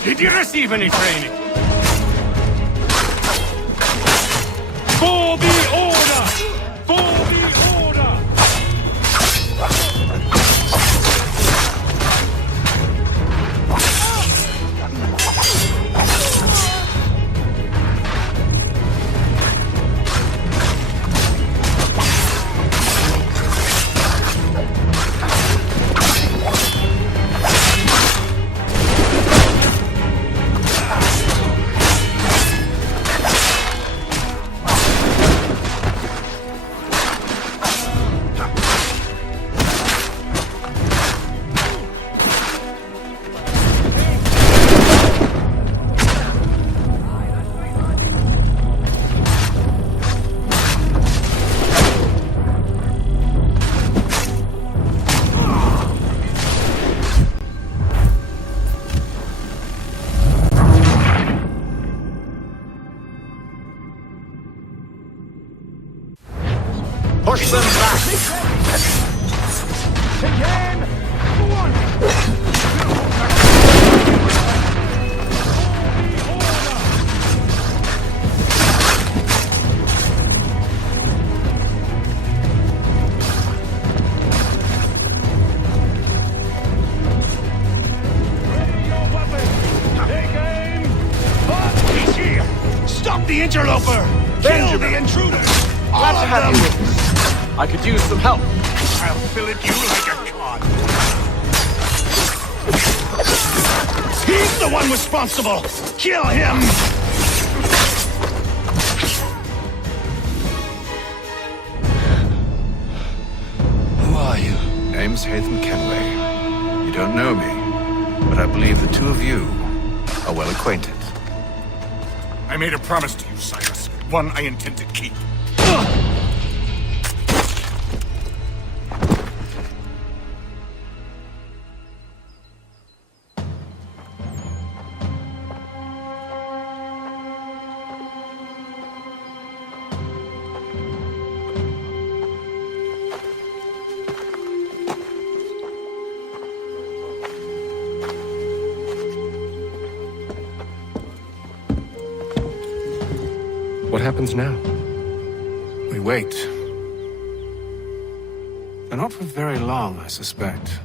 Did you receive any training? For the order! For the order! Push them back! Again! Go on! the interloper! Kill the intruder! Glad to have you with me. I could use some help. I'll fillet you like a cod. He's the one responsible! Kill him! Who are you? Name's Haytham Kenway. You don't know me, but I believe the two of you are well acquainted. I made a promise to you, Cyrus. One I intend to keep. What happens now? We wait. But not for very long, I suspect.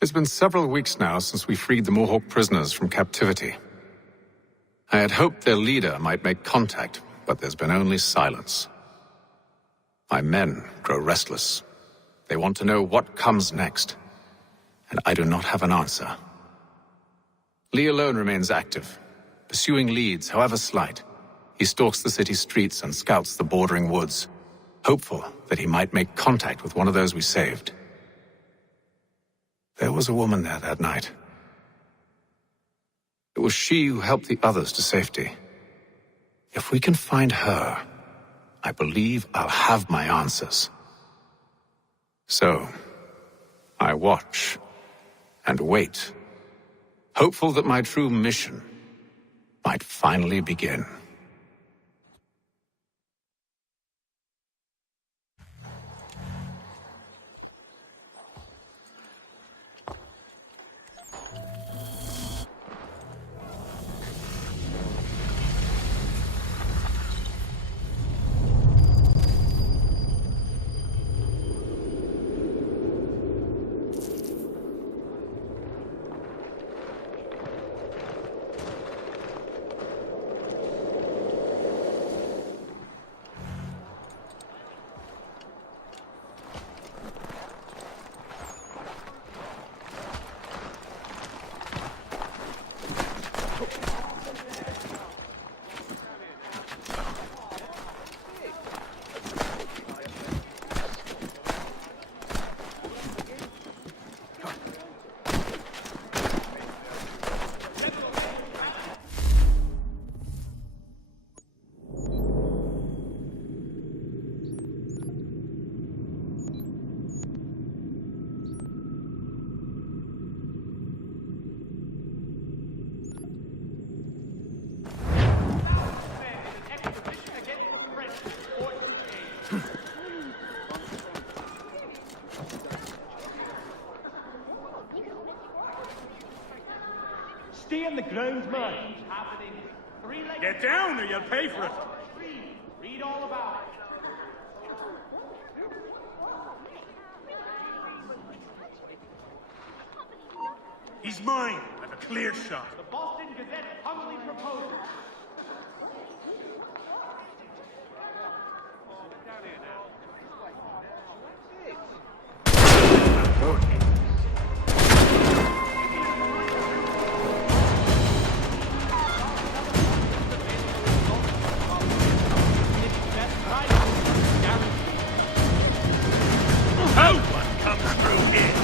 It's been several weeks now since we freed the Mohawk prisoners from captivity. I had hoped their leader might make contact, but there's been only silence. My men grow restless. They want to know what comes next, and I do not have an answer. Lee alone remains active, pursuing leads, however slight. He stalks the city streets and scouts the bordering woods, hopeful that he might make contact with one of those we saved. There was a woman there that night. It was she who helped the others to safety. If we can find her, I believe I'll have my answers. So, I watch and wait, hopeful that my true mission might finally begin. Stay on the ground, man. Get down or you'll pay for it. Read all about it. He's mine. I have a clear shot. The Boston Gazette humbly proposes. No one comes through here.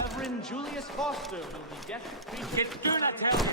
Reverend Julius Foster will be death-free. Do not tell me.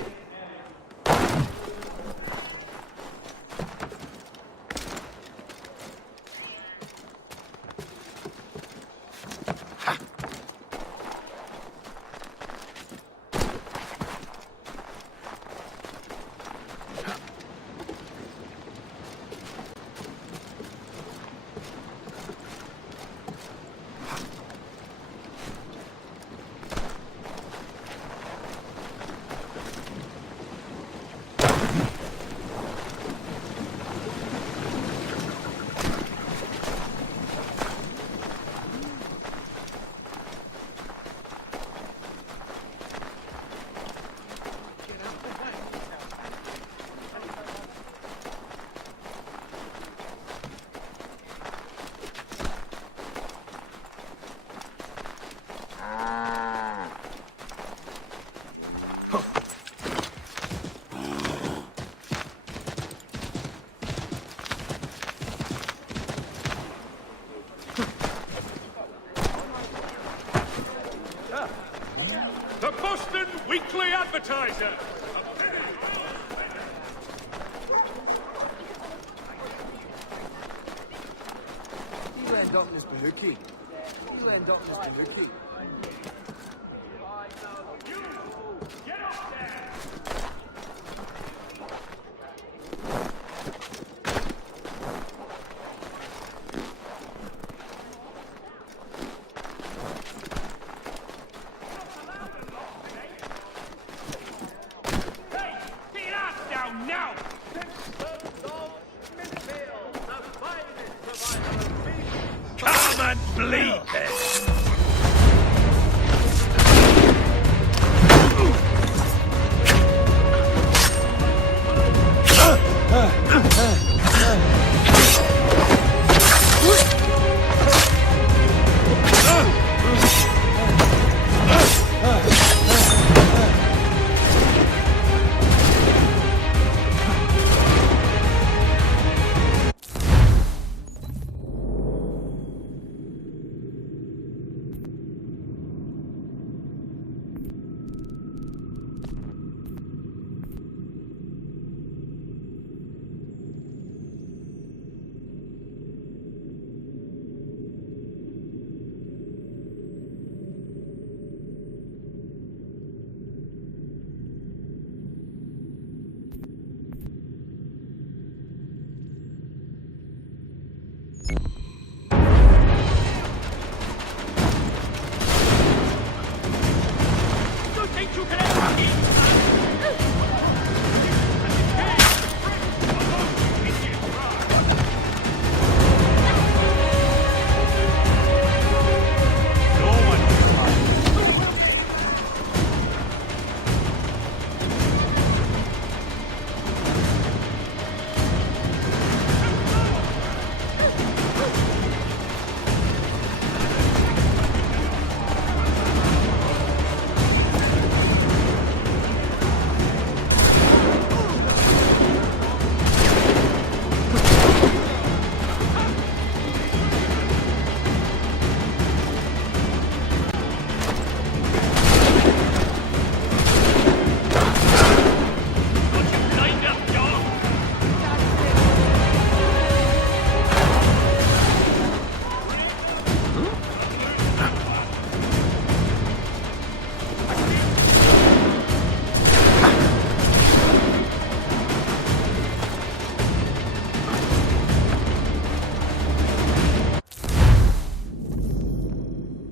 The Boston Weekly Advertiser. You end up, Mr. Hookie. You end up, Mr. Hookie.